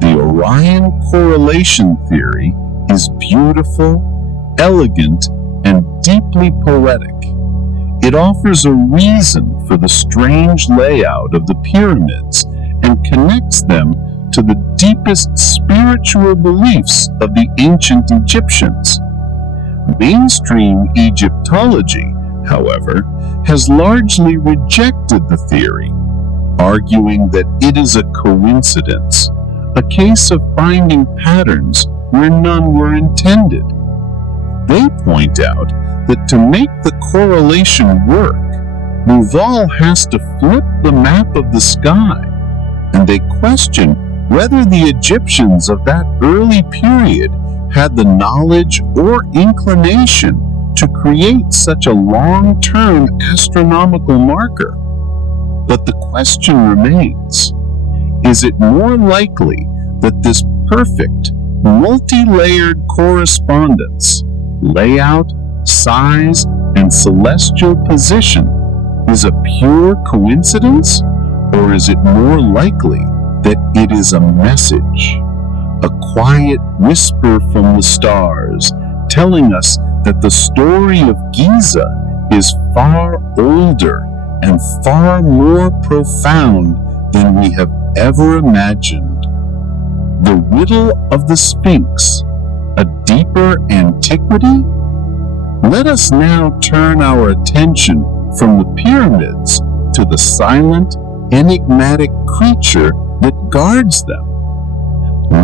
The Orion correlation theory is beautiful, elegant, and deeply poetic. It offers a reason for the strange layout of the pyramids and connects them to the deepest spiritual beliefs of the ancient Egyptians. Mainstream Egyptology, however, has largely rejected the theory, arguing that it is a coincidence, a case of finding patterns where none were intended. They point out that to make the correlation work, Bouval has to flip the map of the sky, and they question whether the Egyptians of that early period had the knowledge or inclination to create such a long-term astronomical marker. But the question remains, is it more likely that this perfect, multi-layered correspondence, layout, size, and celestial position is a pure coincidence, or is it more likely that it is a message, a quiet whisper from the stars telling us that the story of Giza is far older and far more profound than we have ever imagined? The riddle of the Sphinx, a deeper antiquity? Let us now turn our attention from the pyramids to the silent, enigmatic creature that guards them.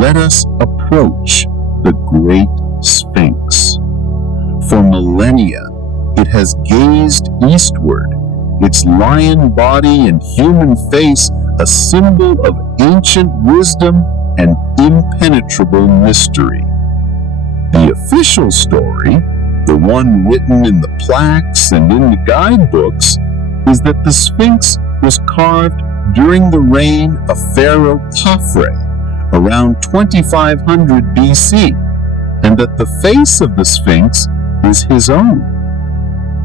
Let us approach the Great Sphinx. For millennia, it has gazed eastward, its lion body and human face a symbol of ancient wisdom and impenetrable mystery. The official story, the one written in the plaques and in the guidebooks, is that the Sphinx was carved during the reign of Pharaoh Khafre around 2500 BC, and that the face of the Sphinx is his own.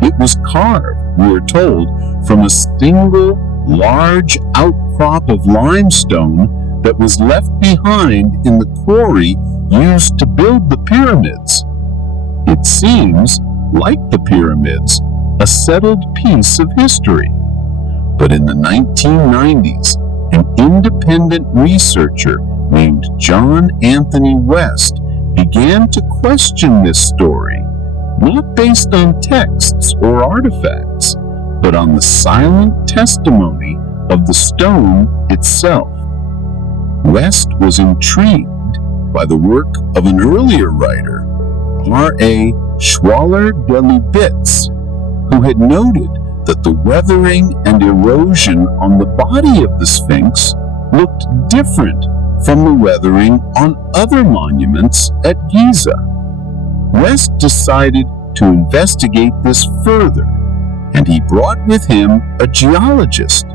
It was carved, we are told, from a single large outcrop of limestone that was left behind in the quarry used to build the pyramids. It seems, like the pyramids, a settled piece of history. But in the 1990s, an independent researcher named John Anthony West began to question this story, not based on texts or artifacts, but on the silent testimony of the stone itself. West was intrigued by the work of an earlier writer, R.A. Schwaller de Lubitz, who had noted that the weathering and erosion on the body of the Sphinx looked different from the weathering on other monuments at Giza. West decided to investigate this further, and he brought with him a geologist,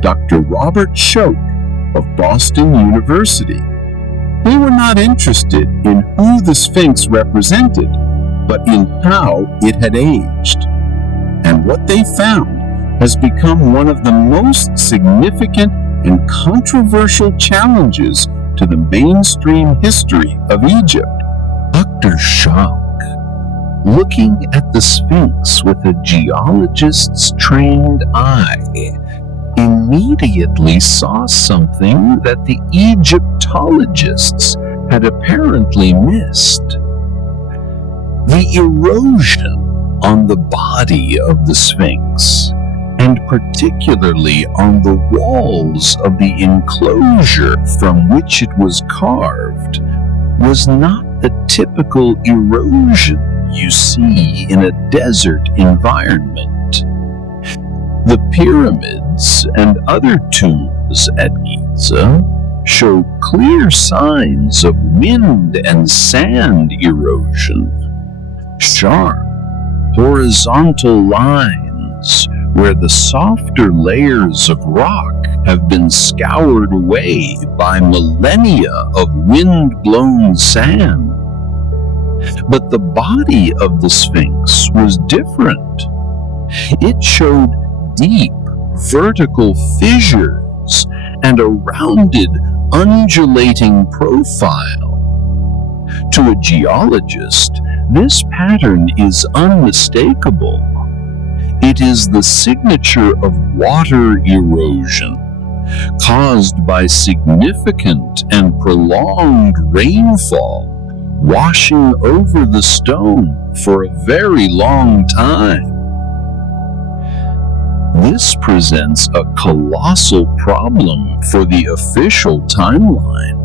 Dr. Robert Schoch of Boston University. They were not interested in who the Sphinx represented, but in how it had aged. And what they found has become one of the most significant and controversial challenges to the mainstream history of Egypt. Dr. Schoch, looking at the Sphinx with a geologist's trained eye, immediately saw something that the Egyptologists had apparently missed. The erosion on the body of the Sphinx, and particularly on the walls of the enclosure from which it was carved, was not the typical erosion you see in a desert environment. The pyramids and other tombs at Giza show clear signs of wind and sand erosion. Sharp, horizontal lines where the softer layers of rock have been scoured away by millennia of wind-blown sand. But the body of the Sphinx was different. It showed deep, vertical fissures and a rounded, undulating profile. To a geologist, this pattern is unmistakable. It is the signature of water erosion, caused by significant and prolonged rainfall washing over the stone for a very long time. This presents a colossal problem for the official timeline.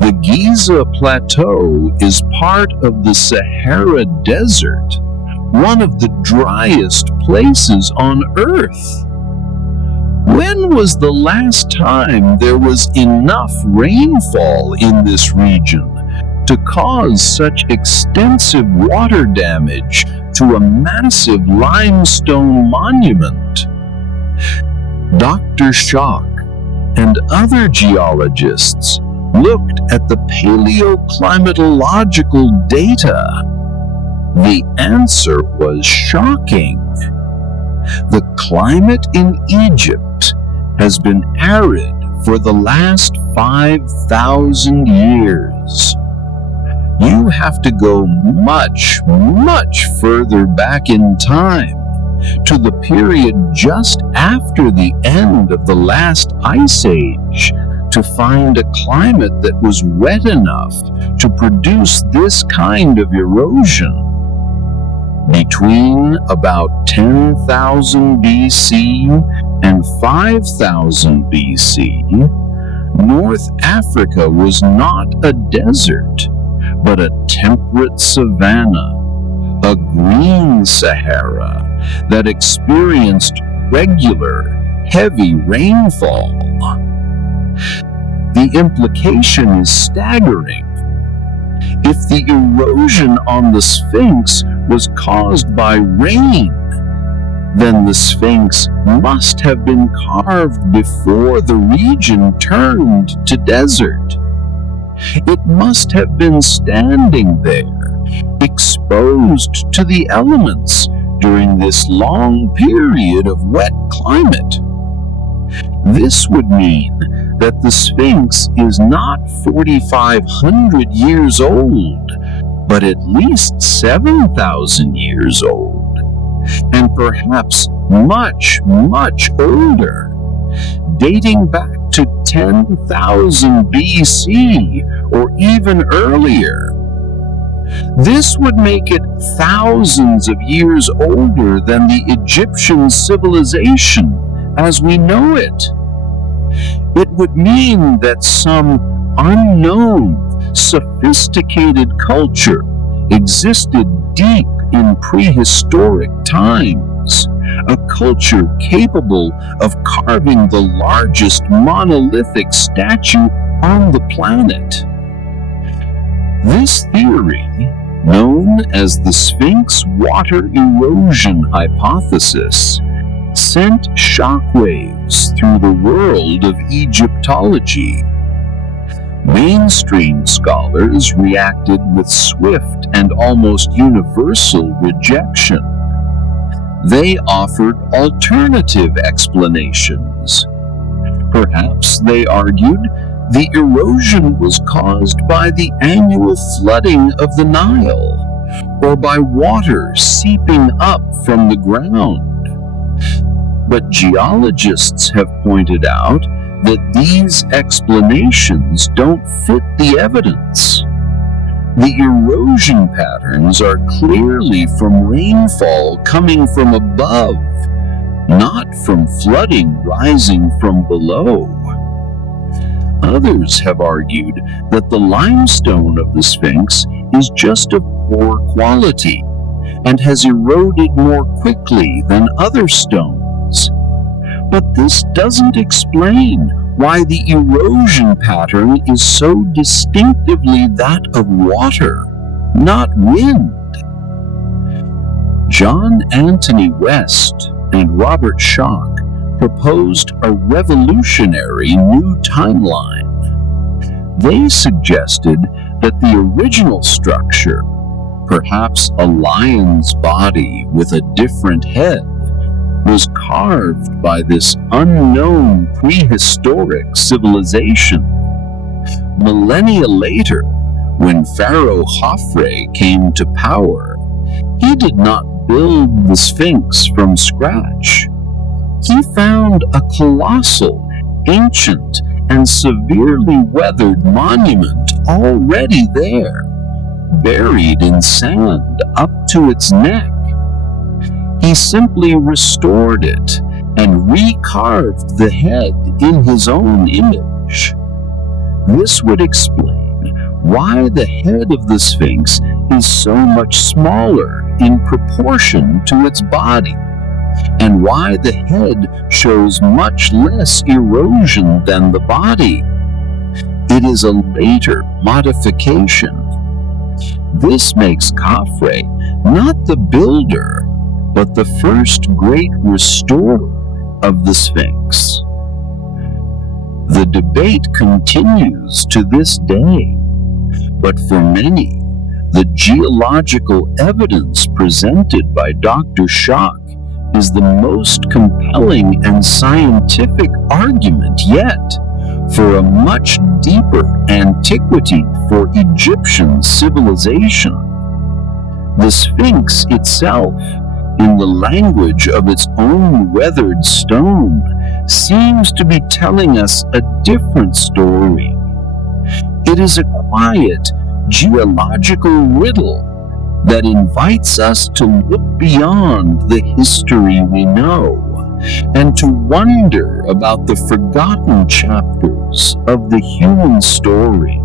The Giza Plateau is part of the Sahara Desert, one of the driest places on Earth. When was the last time there was enough rainfall in this region to cause such extensive water damage to a massive limestone monument? Dr. Schoch and other geologists looked at the paleoclimatological data. The answer was shocking. The climate in Egypt has been arid for the last 5,000 years. You have to go much, much further back in time, to the period just after the end of the last ice age, to find a climate that was wet enough to produce this kind of erosion. Between about 10,000 BC and 5,000 BC, North Africa was not a desert, but a temperate savanna, a green Sahara that experienced regular, heavy rainfall. The implication is staggering. If the erosion on the Sphinx was caused by rain, then the Sphinx must have been carved before the region turned to desert. It must have been standing there, exposed to the elements during this long period of wet climate. This would mean that the Sphinx is not 4,500 years old, but at least 7,000 years old, and perhaps much, much older, dating back to 10,000 BC or even earlier. This would make it thousands of years older than the Egyptian civilization as we know it. It would mean that some unknown, sophisticated culture existed deep in prehistoric times, a culture capable of carving the largest monolithic statue on the planet. This theory, known as the Sphinx water erosion hypothesis, sent shockwaves through the world of Egyptology. Mainstream scholars reacted with swift and almost universal rejection. They offered alternative explanations. Perhaps, they argued, the erosion was caused by the annual flooding of the Nile, or by water seeping up from the ground. But geologists have pointed out that these explanations don't fit the evidence. The erosion patterns are clearly from rainfall coming from above, not from flooding rising from below. Others have argued that the limestone of the Sphinx is just of poor quality and has eroded more quickly than other stones. But this doesn't explain why the erosion pattern is so distinctively that of water, not wind. John Anthony West and Robert Schoch proposed a revolutionary new timeline. They suggested that the original structure, perhaps a lion's body with a different head, was carved by this unknown prehistoric civilization. Millennia later, when Pharaoh Khafre came to power, he did not build the Sphinx from scratch. He found a colossal, ancient, and severely weathered monument already there, buried in sand up to its neck. He simply restored it and recarved the head in his own image. This would explain why the head of the Sphinx is so much smaller in proportion to its body, and why the head shows much less erosion than the body. It is a later modification. This makes Khafre not the builder, but the first great restorer of the Sphinx. The debate continues to this day, but for many, the geological evidence presented by Dr. Schoch is the most compelling and scientific argument yet for a much deeper antiquity for Egyptian civilization. The Sphinx itself, in the language of its own weathered stone, seems to be telling us a different story. It is a quiet, geological riddle that invites us to look beyond the history we know and to wonder about the forgotten chapters of the human story.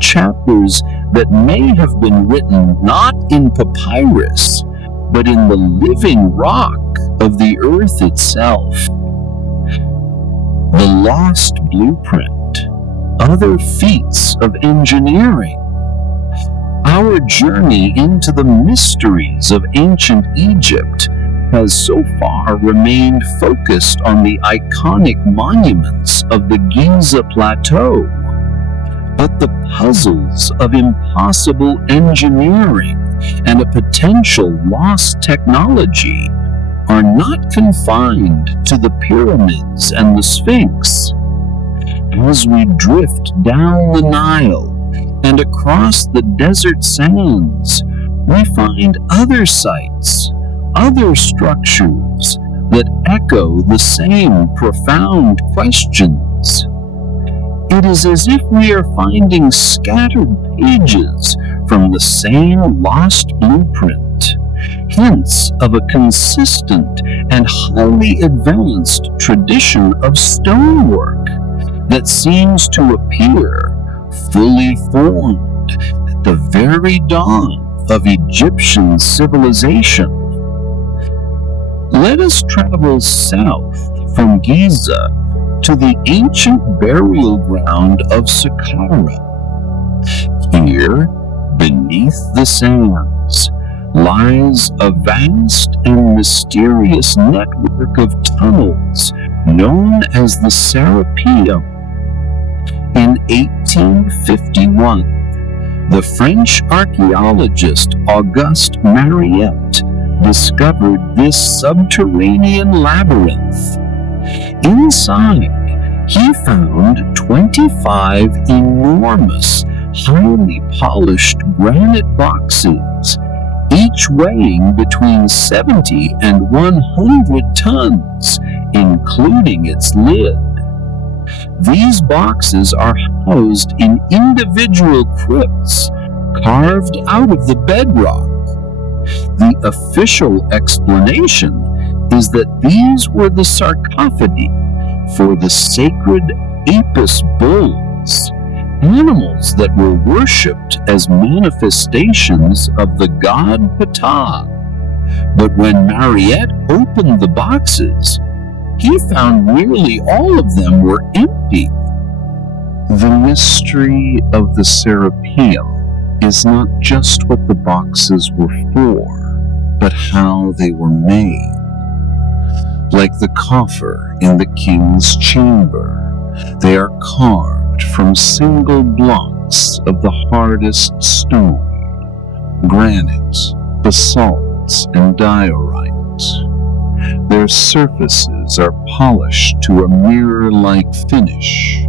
Chapters that may have been written not in papyrus, but in the living rock of the earth itself. The lost blueprint, other feats of engineering. Our journey into the mysteries of ancient Egypt has so far remained focused on the iconic monuments of the Giza Plateau. But the puzzles of impossible engineering and a potential lost technology are not confined to the pyramids and the Sphinx. As we drift down the Nile and across the desert sands, we find other sites, other structures that echo the same profound questions. It is as if we are finding scattered pages from the same lost blueprint, hints of a consistent and highly advanced tradition of stonework that seems to appear fully formed at the very dawn of Egyptian civilization. Let us travel south from Giza to the ancient burial ground of Saqqara. Here, beneath the sands, lies a vast and mysterious network of tunnels known as the Serapeum. In 1851, the French archaeologist Auguste Mariette discovered this subterranean labyrinth. Inside, he found 25 enormous, highly polished granite boxes, each weighing between 70 and 100 tons, including its lid. These boxes are housed in individual crypts carved out of the bedrock. The official explanation is that these were the sarcophagi for the sacred Apis bulls, animals that were worshipped as manifestations of the god Ptah. But when Mariette opened the boxes, he found nearly all of them were empty. The mystery of the Serapeum is not just what the boxes were for, but how they were made. Like the coffer in the king's chamber, they are carved from single blocks of the hardest stone, granite, basalts, and diorite. Their surfaces are polished to a mirror-like finish,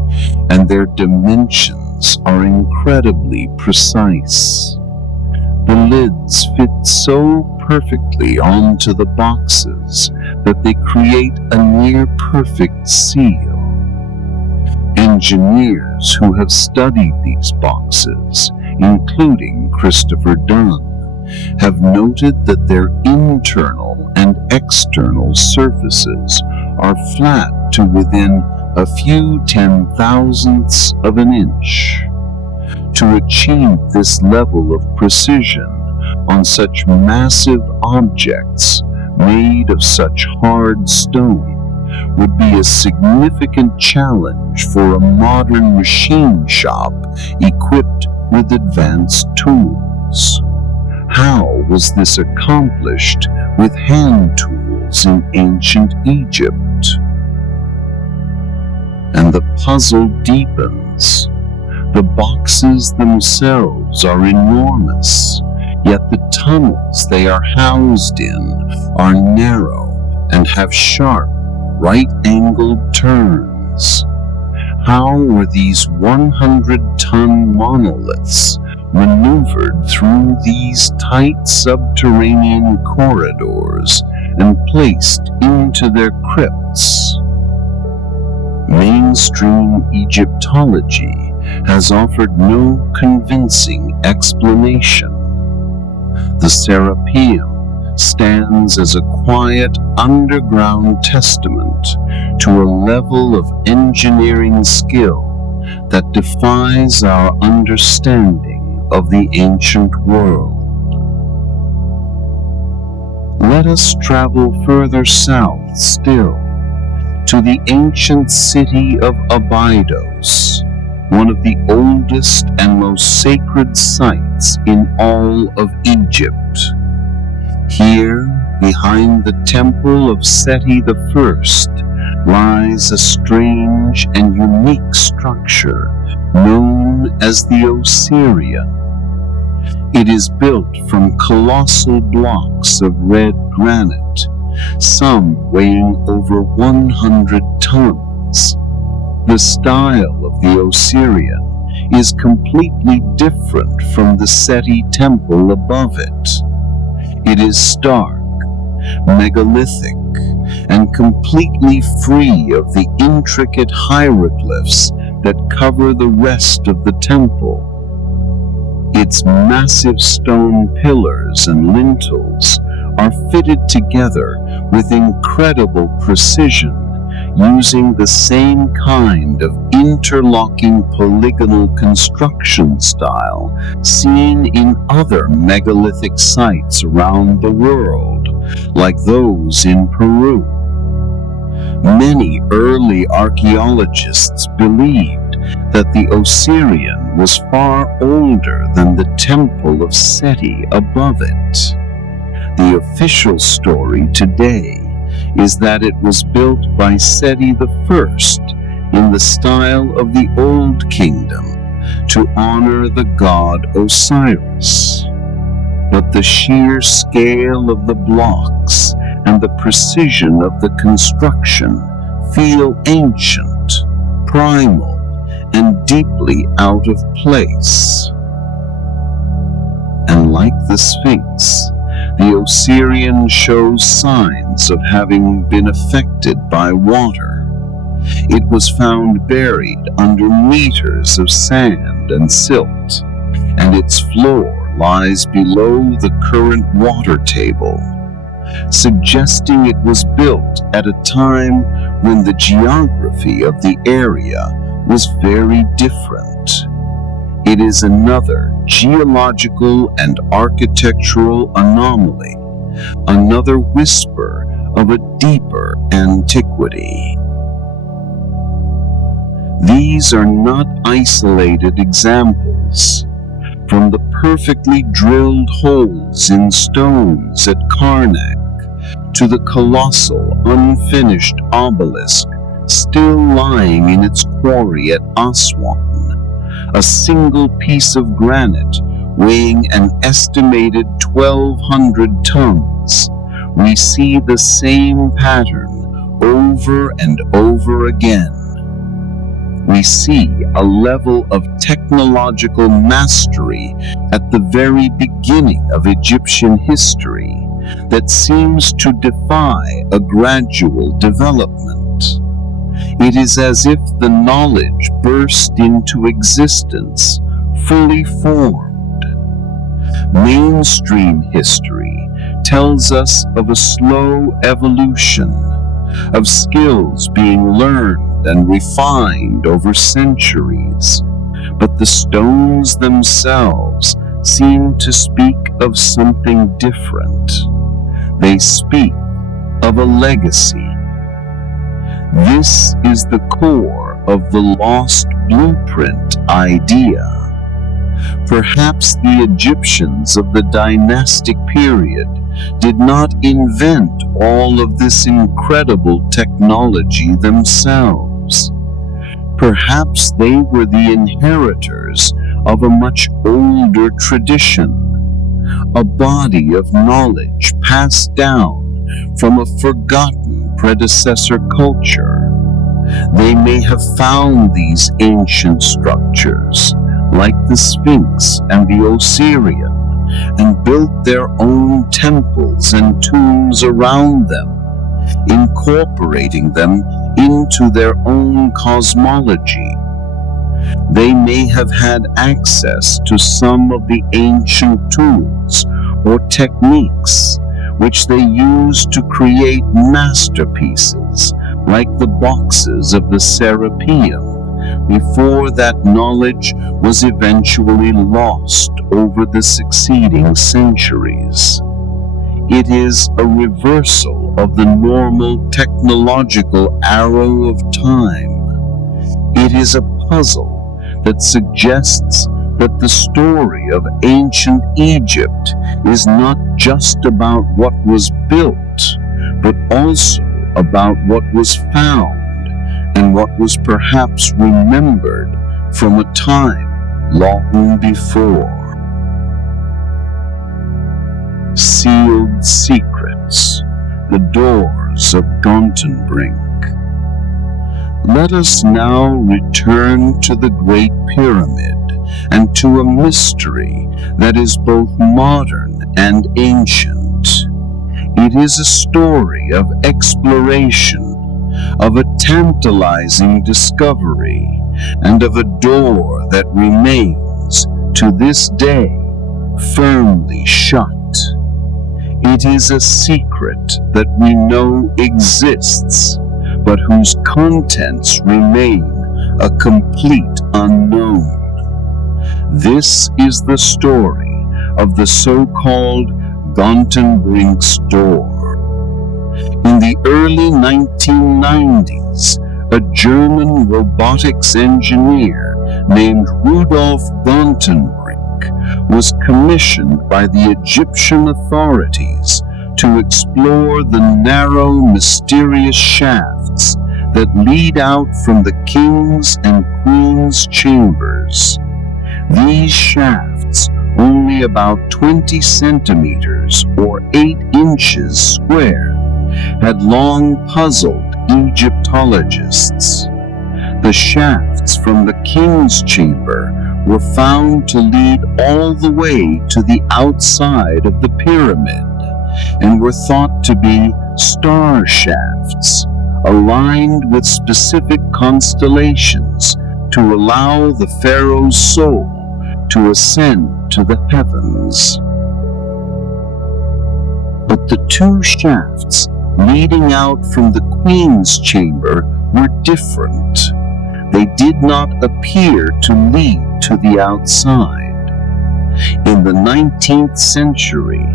and their dimensions are incredibly precise. The lids fit so perfectly onto the boxes that they create a near-perfect seal. Engineers who have studied these boxes, including Christopher Dunn, have noted that their internal and external surfaces are flat to within a few 10,000ths of an inch. To achieve this level of precision on such massive objects made of such hard stone would be a significant challenge for a modern machine shop equipped with advanced tools. How was this accomplished with hand tools in ancient Egypt? And the puzzle deepens. The boxes themselves are enormous, yet the tunnels they are housed in are narrow and have sharp, right-angled turns. How were these 100-ton monoliths maneuvered through these tight subterranean corridors and placed into their crypts? Mainstream Egyptology has offered no convincing explanation. The Serapeum stands as a quiet underground testament to a level of engineering skill that defies our understanding of the ancient world. Let us travel further south still, to the ancient city of Abydos, one of the oldest and most sacred sites in all of Egypt. Here, behind the temple of Seti I, lies a strange and unique structure known as the Osirian. It is built from colossal blocks of red granite, some weighing over 100 tons. The style of the Osirian is completely different from the Seti temple above it. It is stark, megalithic, and completely free of the intricate hieroglyphs that cover the rest of the temple. Its massive stone pillars and lintels are fitted together with incredible precision, using the same kind of interlocking polygonal construction style seen in other megalithic sites around the world, like those in Peru. Many early archaeologists believed that the Osirian was far older than the temple of Seti above it. The official story today is that it was built by Seti I in the style of the Old Kingdom to honor the god Osiris. But the sheer scale of the blocks and the precision of the construction feel ancient, primal, and deeply out of place. And like the Sphinx, the Osirian shows signs of having been affected by water. It was found buried under meters of sand and silt, and its floor lies below the current water table, suggesting it was built at a time when the geography of the area was very different. It is another geological and architectural anomaly, another whisper of a deeper antiquity. These are not isolated examples. From the perfectly drilled holes in stones at Karnak to the colossal unfinished obelisk still lying in its quarry at Aswan, a single piece of granite weighing an estimated 1,200 tons, we see the same pattern over and over again. We see a level of technological mastery at the very beginning of Egyptian history that seems to defy a gradual development. It is as if the knowledge burst into existence, fully formed. Mainstream history tells us of a slow evolution, of skills being learned and refined over centuries, but the stones themselves seem to speak of something different. They speak of a legacy. This is the core of the lost blueprint idea. Perhaps the Egyptians of the dynastic period did not invent all of this incredible technology themselves. Perhaps they were the inheritors of a much older tradition, a body of knowledge passed down from a forgotten predecessor culture. They may have found these ancient structures, like the Sphinx and the Osirian, and built their own temples and tombs around them, incorporating them into their own cosmology. They may have had access to some of the ancient tools or techniques which they used to create masterpieces like the boxes of the Serapeum, before that knowledge was eventually lost over the succeeding centuries. It is a reversal of the normal technological arrow of time. It is a puzzle that suggests that the story of ancient Egypt is not just about what was built, but also about what was found and what was perhaps remembered from a time long before. Sealed secrets, the doors of Gontenbrink. Let us now return to the Great Pyramid and to a mystery that is both modern and ancient. It is a story of exploration, of a tantalizing discovery, and of a door that remains, to this day, firmly shut. It is a secret that we know exists, but whose contents remain a complete unknown. This is the story of the so-called Gantenbrink's door. In the early 1990s, a German robotics engineer named Rudolf Gantenbrink was commissioned by the Egyptian authorities to explore the narrow, mysterious shafts that lead out from the king's and queen's chambers. These shafts, only about 20 centimeters or 8 inches square, had long puzzled Egyptologists. The shafts from the king's chamber were found to lead all the way to the outside of the pyramid and were thought to be star shafts, aligned with specific constellations to allow the pharaoh's soul to ascend to the heavens. But the two shafts leading out from the queen's chamber were different. They did not appear to lead to the outside. In the 19th century,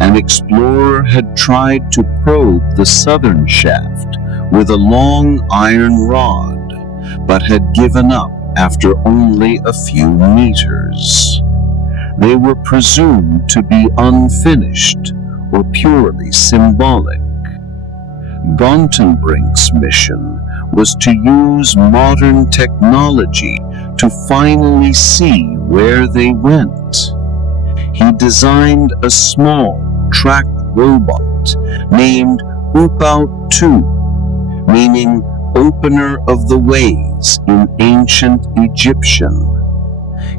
an explorer had tried to probe the southern shaft with a long iron rod, but had given up after only a few meters. They were presumed to be unfinished or purely symbolic. Gantenbrink's mission was to use modern technology to finally see where they went. He designed a small, tracked robot named Upout 2, meaning opener of the ways in ancient Egyptian.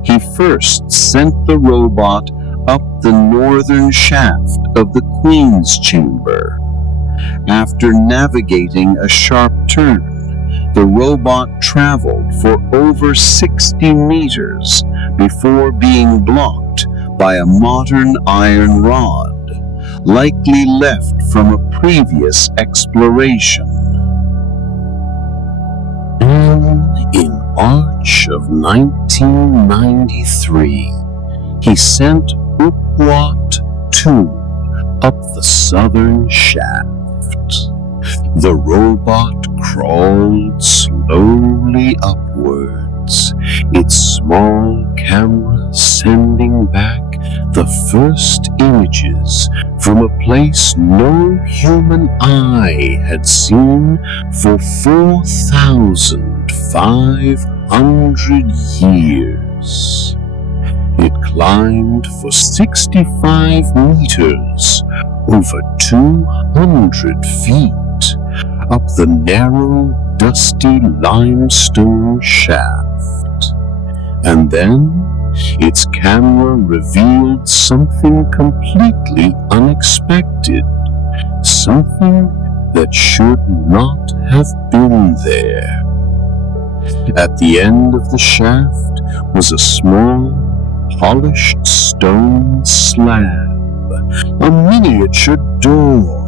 He first sent the robot up the northern shaft of the queen's chamber. After navigating a sharp turn, the robot traveled for over 60 meters before being blocked by a modern iron rod, likely left from a previous exploration. And in March of 1993, he sent Upout 2 up the southern shaft. The robot crawled slowly upwards, its small camera sending back the first images from a place no human eye had seen for 4,500 years. It climbed for 65 meters, over 200 feet, up the narrow, dusty limestone shaft. And then its camera revealed something completely unexpected, something that should not have been there. At the end of the shaft was a small, polished stone slab, a miniature door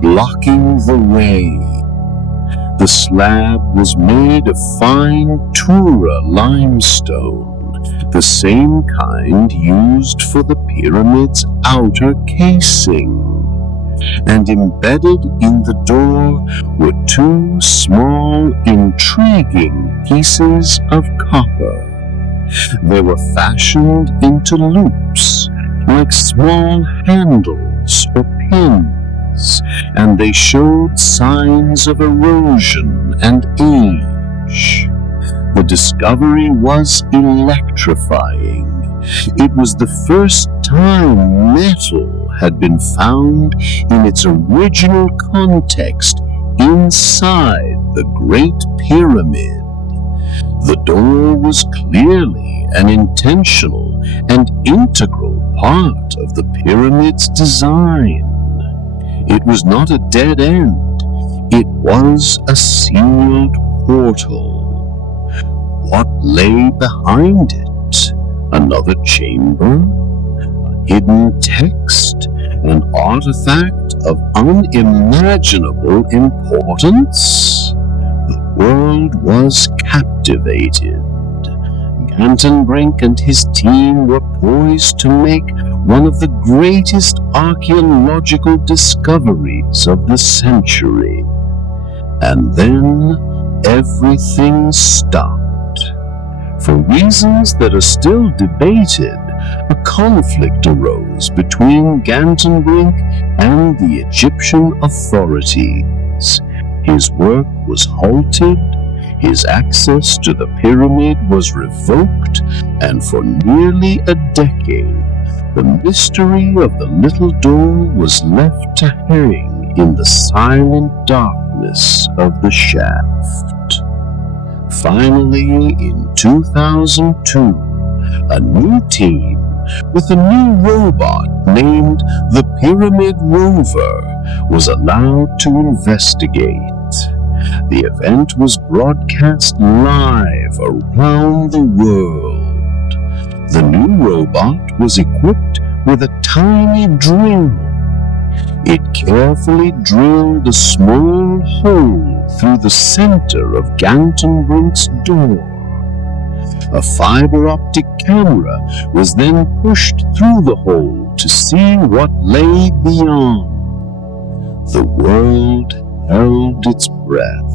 blocking the way. The slab was made of fine Tura limestone, the same kind used for the pyramid's outer casing. And embedded in the door were two small, intriguing pieces of copper. They were fashioned into loops, like small handles or pins, and they showed signs of erosion and age. The discovery was electrifying. It was the first time metal had been found in its original context inside the Great Pyramid. The door was clearly an intentional and integral part of the pyramid's design. It was not a dead end. It was a sealed portal. What lay behind it? Another chamber? A hidden text? An artifact of unimaginable importance? world was captivated. Gantenbrink and his team were poised to make one of the greatest archaeological discoveries of the century. And then everything stopped. For reasons that are still debated, a conflict arose between Gantenbrink and the Egyptian authorities. His work was halted, his access to the pyramid was revoked, and for nearly a decade, the mystery of the little door was left to hang in the silent darkness of the shaft. Finally, in 2002, a new team with a new robot named the Pyramid Rover was allowed to investigate. The event was broadcast live around the world. The new robot was equipped with a tiny drill. It carefully drilled a small hole through the center of Gantenbrink's door. A fiber optic camera was then pushed through the hole to see what lay beyond. The world held its breath.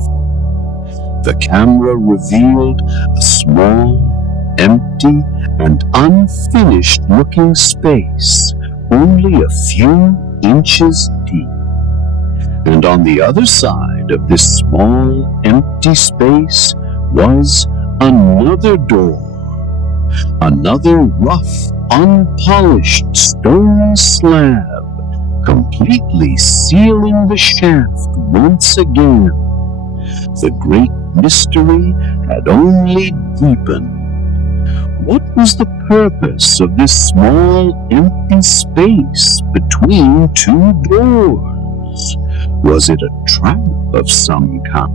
The camera revealed a small, empty, and unfinished-looking space, only a few inches deep. And on the other side of this small, empty space was another door, another rough, unpolished stone slab, completely sealing the shaft once again. The great mystery had only deepened. What was the purpose of this small, empty space between two doors? Was it a trap of some kind?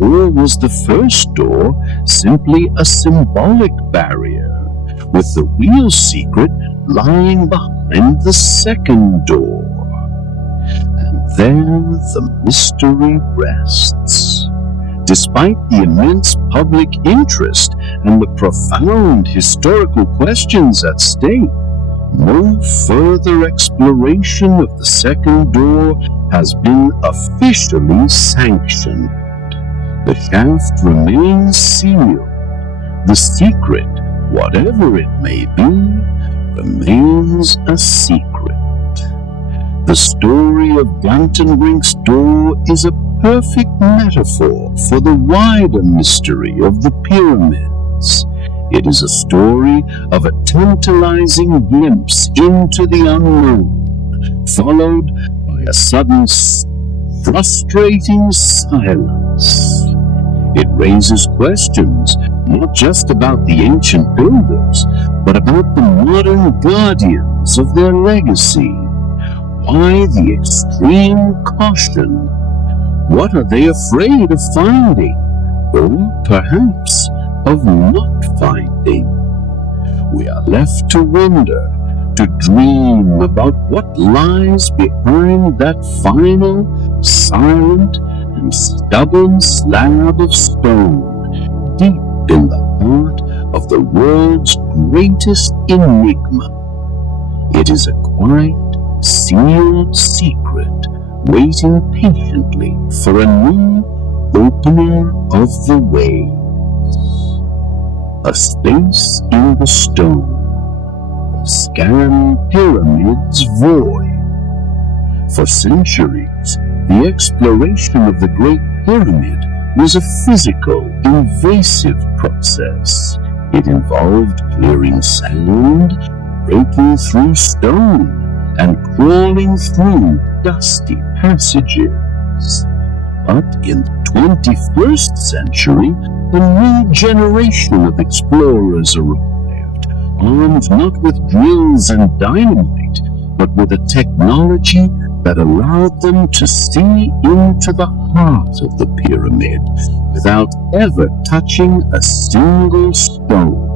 Or was the first door simply a symbolic barrier, with the real secret lying behind the second door? And there the mystery rests. Despite the immense public interest and the profound historical questions at stake, no further exploration of the second door has been officially sanctioned. The shaft remains sealed. The secret, whatever it may be, remains a secret. The story of Gantenbrink's door is a perfect metaphor for the wider mystery of the pyramids. It is a story of a tantalizing glimpse into the unknown, followed by a sudden, frustrating silence. It raises questions not just about the ancient builders, but about the modern guardians of their legacy. Why the extreme caution? What are they afraid of finding, or perhaps of not finding? We are left to wonder, to dream about what lies behind that final, silent, and stubborn slab of stone, deep in the heart of the world's greatest enigma. It is a quiet, sealed secret, waiting patiently for a new opening of the way. A space in the stone. The scan pyramids void. For centuries, the exploration of the Great Pyramid was a physical, invasive process. It involved clearing sand, breaking through stone, and crawling through dusty passages. But in the 21st century, a new generation of explorers arrived, armed not with drills and dynamite, but with a technology that allowed them to see into the heart of the pyramid without ever touching a single stone.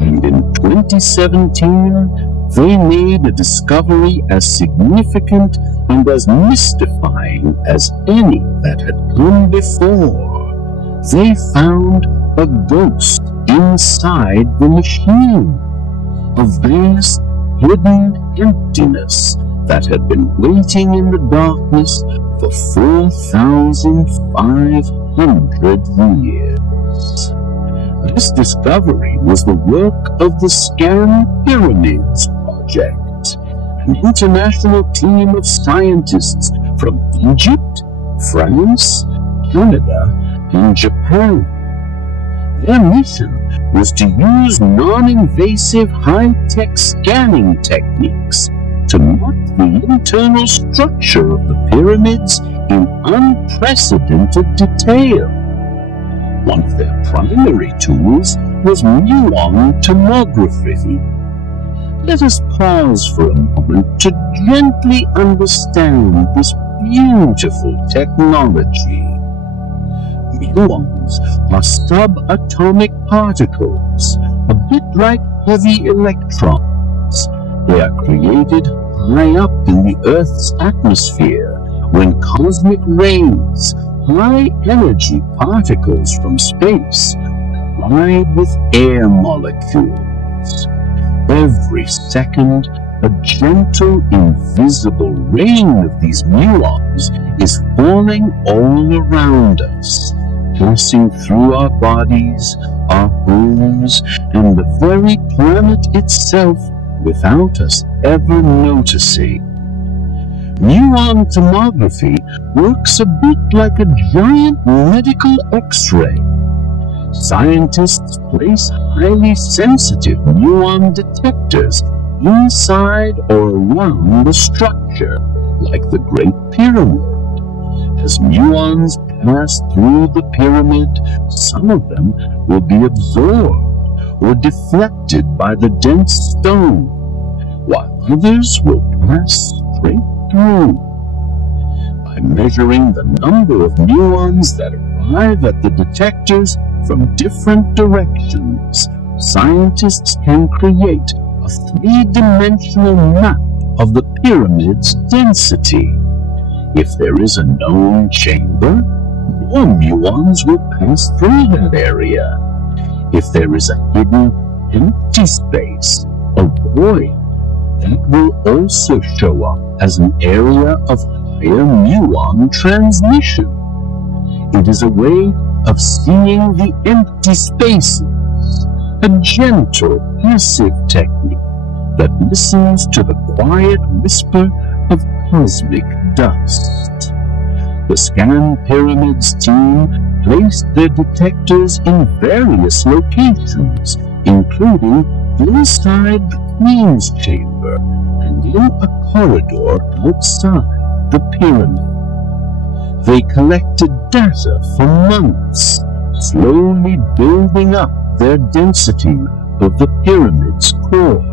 And in 2017, they made a discovery as significant and as mystifying as any that had come before. They found a ghost inside the machine, a vast hidden emptiness that had been waiting in the darkness for 4,500 years. This discovery was the work of the Scan Pyramids Project, an international team of scientists from Egypt, France, Canada, and Japan. Their mission was to use non-invasive high-tech scanning techniques to map the internal structure of the pyramids in unprecedented detail. One of their primary tools was muon tomography. Let us pause for a moment to gently understand this beautiful technology. Muons are subatomic particles, a bit like heavy electrons. They are created high up in the Earth's atmosphere when cosmic rays, high-energy particles from space, collide with air molecules. Every second, a gentle, invisible rain of these muons is falling all around us, passing through our bodies, our homes, and the very planet itself without us ever noticing. Muon tomography works a bit like a giant medical X-ray. Scientists place highly sensitive muon detectors inside or around the structure, like the Great Pyramid. As muons pass through the pyramid, some of them will be absorbed or deflected by the dense stone, while others will pass straight through. By measuring the number of muons that arrive at the detectors from different directions, scientists can create a three-dimensional map of the pyramid's density. If there is a known chamber, more muons will pass through that area. If there is a hidden empty space, a void, that will also show up as an area of higher muon transmission. It is a way of seeing the empty spaces, a gentle, passive technique that listens to the quiet whisper of cosmic dust. The Scan Pyramids team placed their detectors in various locations, including inside the Queen's Chamber and in a corridor outside the pyramid. They collected data for months, slowly building up their density of the pyramid's core.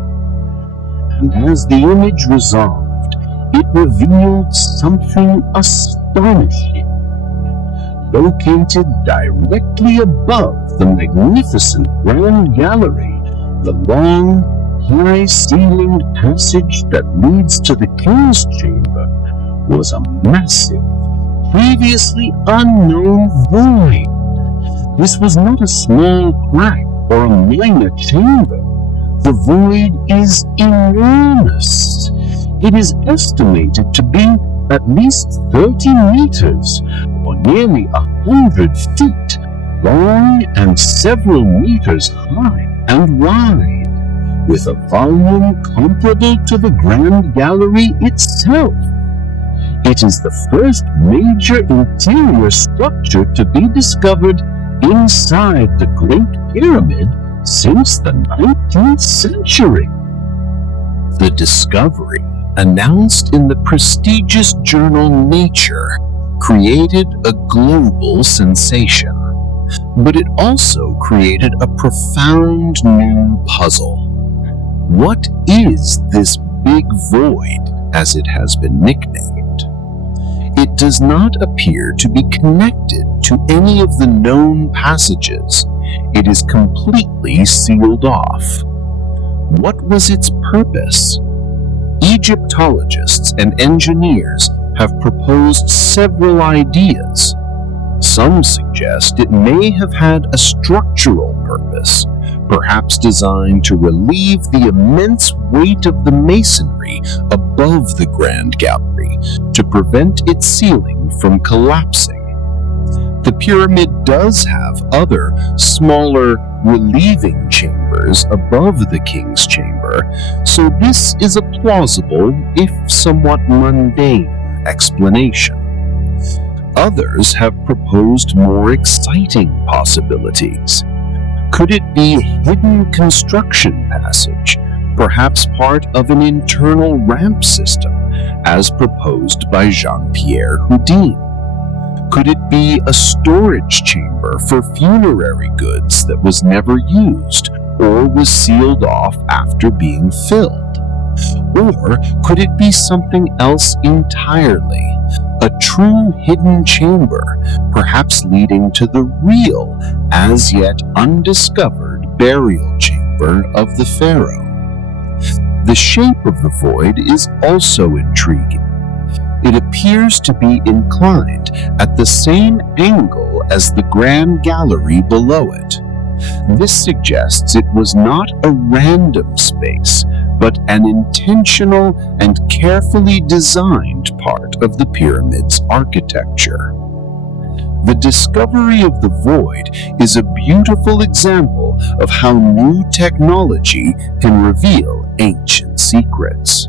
And as the image resolved, it revealed something astonishing. Located directly above the magnificent Grand Gallery, the long, high-ceilinged passage that leads to the King's Chamber was a massive, previously unknown void. This was not a small crack or a minor chamber. The void is enormous. It is estimated to be at least 30 meters, or nearly 100 feet, long and several meters high and wide, with a volume comparable to the Grand Gallery itself. It is the first major interior structure to be discovered inside the Great Pyramid since the 19th century. The discovery, announced in the prestigious journal Nature, created a global sensation, but it also created a profound new puzzle. What is this big void, as it has been nicknamed? It does not appear to be connected to any of the known passages. It is completely sealed off. What was its purpose? Egyptologists and engineers have proposed several ideas. Some suggest it may have had a structural purpose, perhaps designed to relieve the immense weight of the masonry above the Grand Gallery to prevent its ceiling from collapsing. The pyramid does have other, smaller, relieving chambers above the king's chamber, so this is a plausible, if somewhat mundane, explanation. Others have proposed more exciting possibilities. Could it be a hidden construction passage, perhaps part of an internal ramp system, as proposed by Jean-Pierre Houdin? Could it be a storage chamber for funerary goods that was never used or was sealed off after being filled? Or could it be something else entirely? A true hidden chamber, perhaps leading to the real, as yet undiscovered burial chamber of the pharaoh. The shape of the void is also intriguing. It appears to be inclined at the same angle as the Grand Gallery below it. This suggests it was not a random space, but an intentional and carefully designed part of the pyramid's architecture. The discovery of the void is a beautiful example of how new technology can reveal ancient secrets.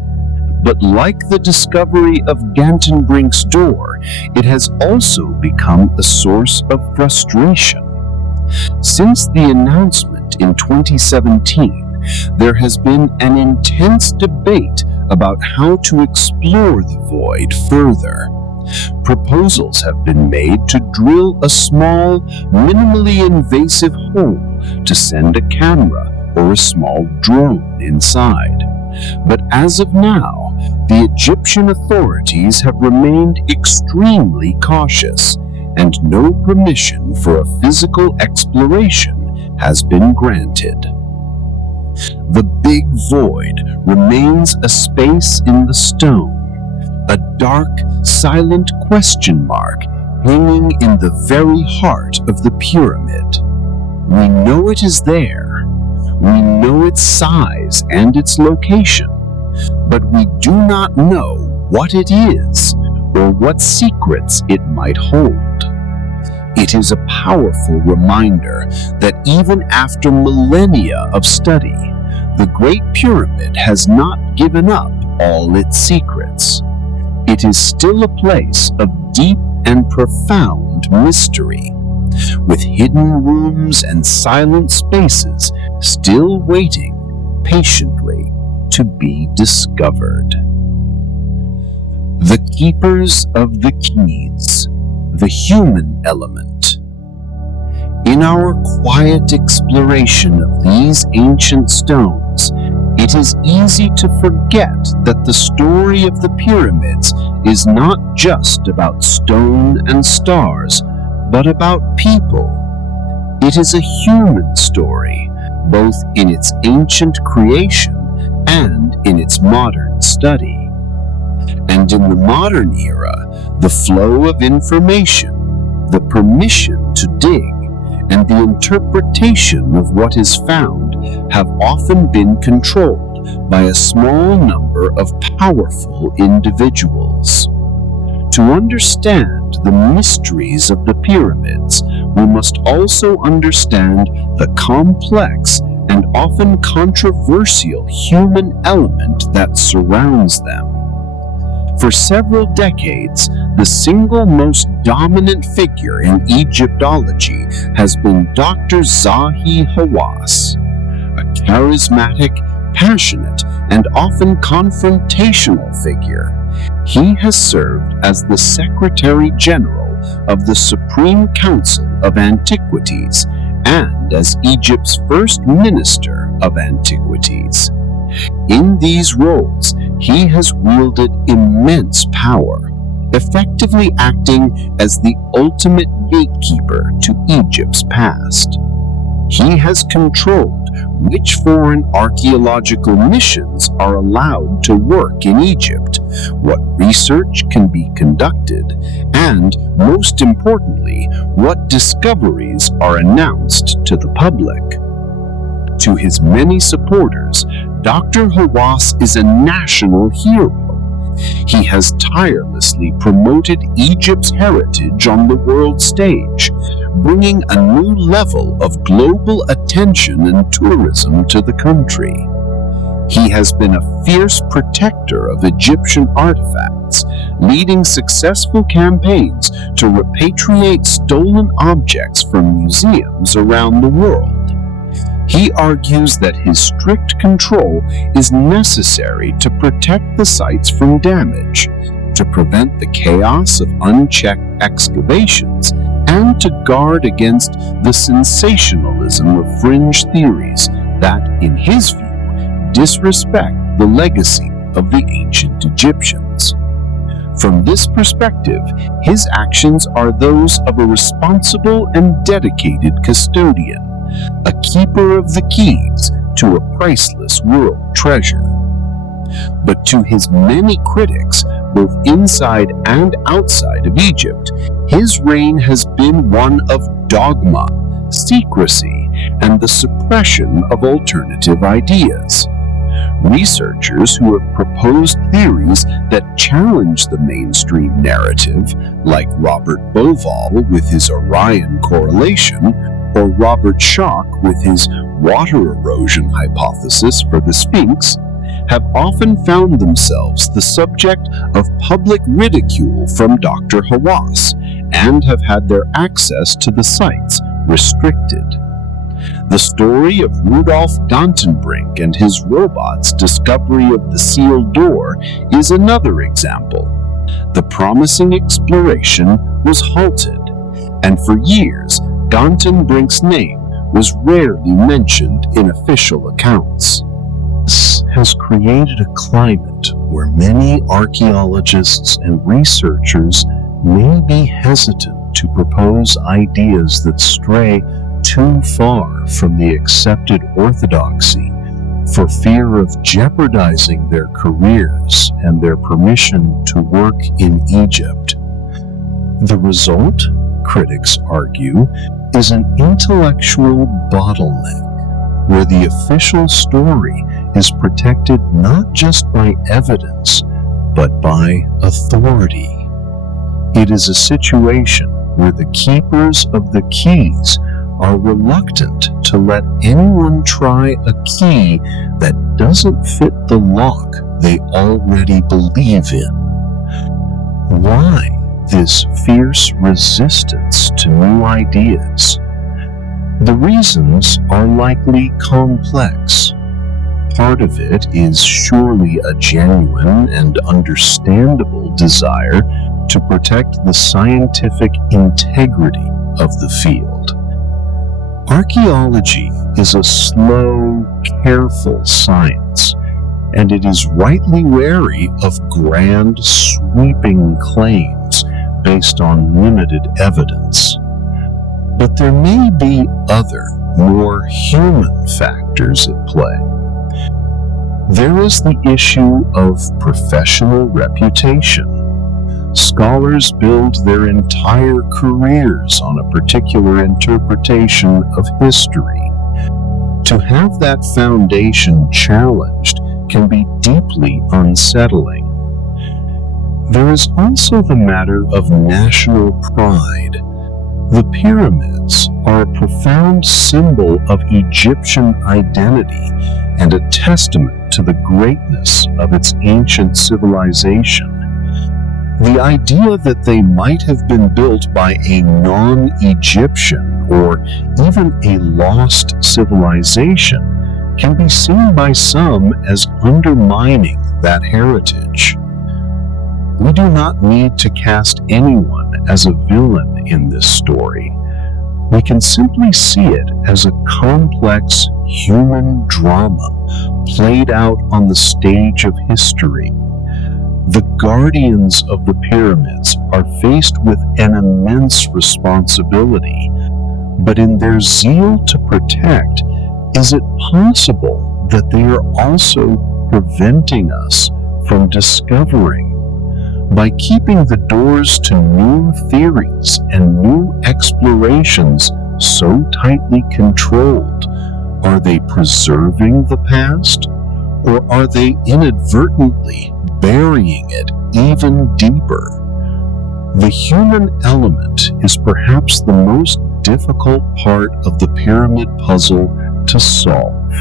But like the discovery of Gantenbrink's door, it has also become a source of frustration. Since the announcement in 2017, there has been an intense debate about how to explore the void further. Proposals have been made to drill a small, minimally invasive hole to send a camera or a small drone inside. But as of now, the Egyptian authorities have remained extremely cautious, and no permission for a physical exploration has been granted. The big void remains a space in the stone, a dark, silent question mark hanging in the very heart of the pyramid. We know it is there. We know its size and its location, but we do not know what it is or what secrets it might hold. It is a powerful reminder that even after millennia of study, the Great Pyramid has not given up all its secrets. It is still a place of deep and profound mystery, with hidden rooms and silent spaces still waiting patiently to be discovered. The Keepers of the Keys, the human element. In our quiet exploration of these ancient stones, it is easy to forget that the story of the pyramids is not just about stone and stars, but about people. It is a human story, both in its ancient creation and in its modern study. And in the modern era, the flow of information, the permission to dig, and the interpretation of what is found have often been controlled by a small number of powerful individuals. To understand the mysteries of the pyramids, we must also understand the complex and often controversial human element that surrounds them. For several decades, the single most dominant figure in Egyptology has been Dr. Zahi Hawass, a charismatic, passionate, and often confrontational figure. He has served as the Secretary General of the Supreme Council of Antiquities and as Egypt's first Minister of Antiquities. In these roles, he has wielded immense power, effectively acting as the ultimate gatekeeper to Egypt's past. He has controlled which foreign archaeological missions are allowed to work in Egypt, what research can be conducted, and, most importantly, what discoveries are announced to the public. To his many supporters, Dr. Hawass is a national hero. He has tirelessly promoted Egypt's heritage on the world stage, bringing a new level of global attention and tourism to the country. He has been a fierce protector of Egyptian artifacts, leading successful campaigns to repatriate stolen objects from museums around the world. He argues that his strict control is necessary to protect the sites from damage, to prevent the chaos of unchecked excavations, and to guard against the sensationalism of fringe theories that, in his view, disrespect the legacy of the ancient Egyptians. From this perspective, his actions are those of a responsible and dedicated custodian, a keeper of the keys to a priceless world treasure. But to his many critics, both inside and outside of Egypt, his reign has been one of dogma, secrecy, and the suppression of alternative ideas. Researchers who have proposed theories that challenge the mainstream narrative, like Robert Bauval with his Orion correlation, or Robert Schoch with his water erosion hypothesis for the Sphinx, have often found themselves the subject of public ridicule from Dr. Hawass and have had their access to the sites restricted. The story of Rudolf Dantenbrink and his robot's discovery of the sealed door is another example. The promising exploration was halted, and for years, Dantenbrink's name was rarely mentioned in official accounts. This has created a climate where many archaeologists and researchers may be hesitant to propose ideas that stray too far from the accepted orthodoxy for fear of jeopardizing their careers and their permission to work in Egypt. The result, critics argue, is an intellectual bottleneck where the official story is protected not just by evidence, but by authority. It is a situation where the keepers of the keys are reluctant to let anyone try a key that doesn't fit the lock they already believe in. Why this fierce resistance to new ideas? The reasons are likely complex. Part of it is surely a genuine and understandable desire to protect the scientific integrity of the field. Archaeology is a slow, careful science, and it is rightly wary of grand, sweeping claims based on limited evidence. But there may be other, more human factors at play. There is the issue of professional reputation. Scholars build their entire careers on a particular interpretation of history. To have that foundation challenged can be deeply unsettling. There is also the matter of national pride. The pyramids are a profound symbol of Egyptian identity and a testament to the greatness of its ancient civilization. The idea that they might have been built by a non-Egyptian or even a lost civilization can be seen by some as undermining that heritage. We do not need to cast anyone as a villain in this story. We can simply see it as a complex human drama played out on the stage of history. The guardians of the pyramids are faced with an immense responsibility, but in their zeal to protect, Is it possible that they are also preventing us from discovering? By keeping the doors to new theories and new explorations so tightly controlled, are they preserving the past, or are they inadvertently burying it even deeper? The human element is perhaps the most difficult part of the pyramid puzzle to solve.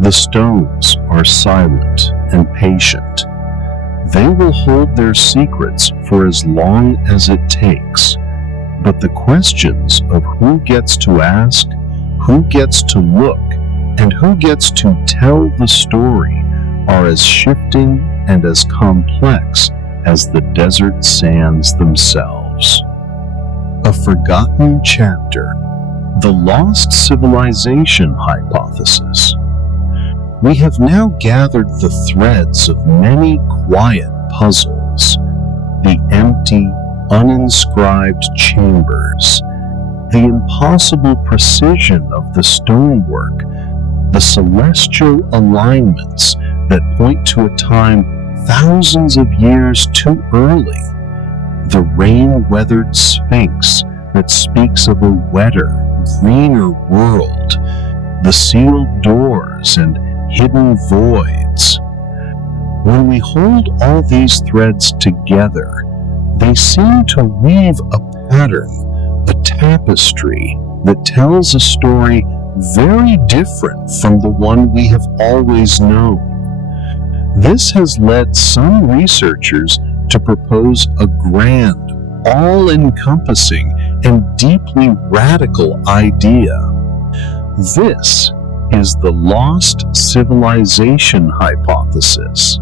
The stones are silent and patient. They will hold their secrets for as long as it takes, but the questions of who gets to ask, who gets to look, and who gets to tell the story are as shifting and as complex as the desert sands themselves. A forgotten chapter, the lost civilization hypothesis. We have now gathered the threads of many quiet puzzles, the empty, uninscribed chambers, the impossible precision of the stonework, the celestial alignments that point to a time thousands of years too early, the rain-weathered sphinx that speaks of a wetter, greener world, the sealed doors and hidden voids. When we hold all these threads together, they seem to weave a pattern, a tapestry that tells a story very different from the one we have always known. This has led some researchers to propose a grand, all-encompassing, and deeply radical idea. This is the lost civilization hypothesis.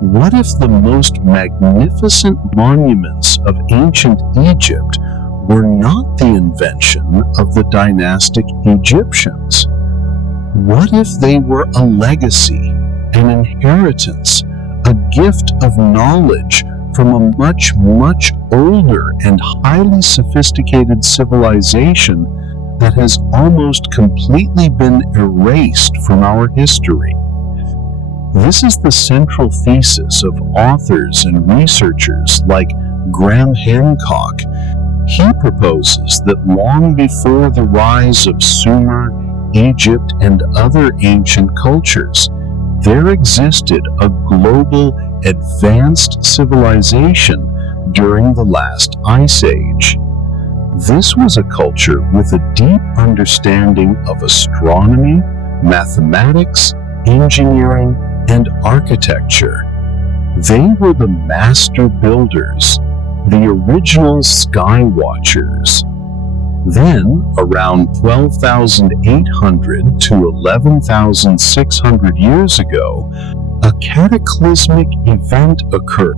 What if the most magnificent monuments of ancient Egypt were not the invention of the dynastic Egyptians? What if they were a legacy, an inheritance, a gift of knowledge from a much, much older and highly sophisticated civilization that has almost completely been erased from our history? This is the central thesis of authors and researchers like Graham Hancock. He proposes that long before the rise of Sumer, Egypt, and other ancient cultures, there existed a global advanced civilization during the last ice age. This was a culture with a deep understanding of astronomy, mathematics, engineering, and architecture. They were the master builders, the original sky watchers. Then, around 12,800 to 11,600 years ago, a cataclysmic event occurred.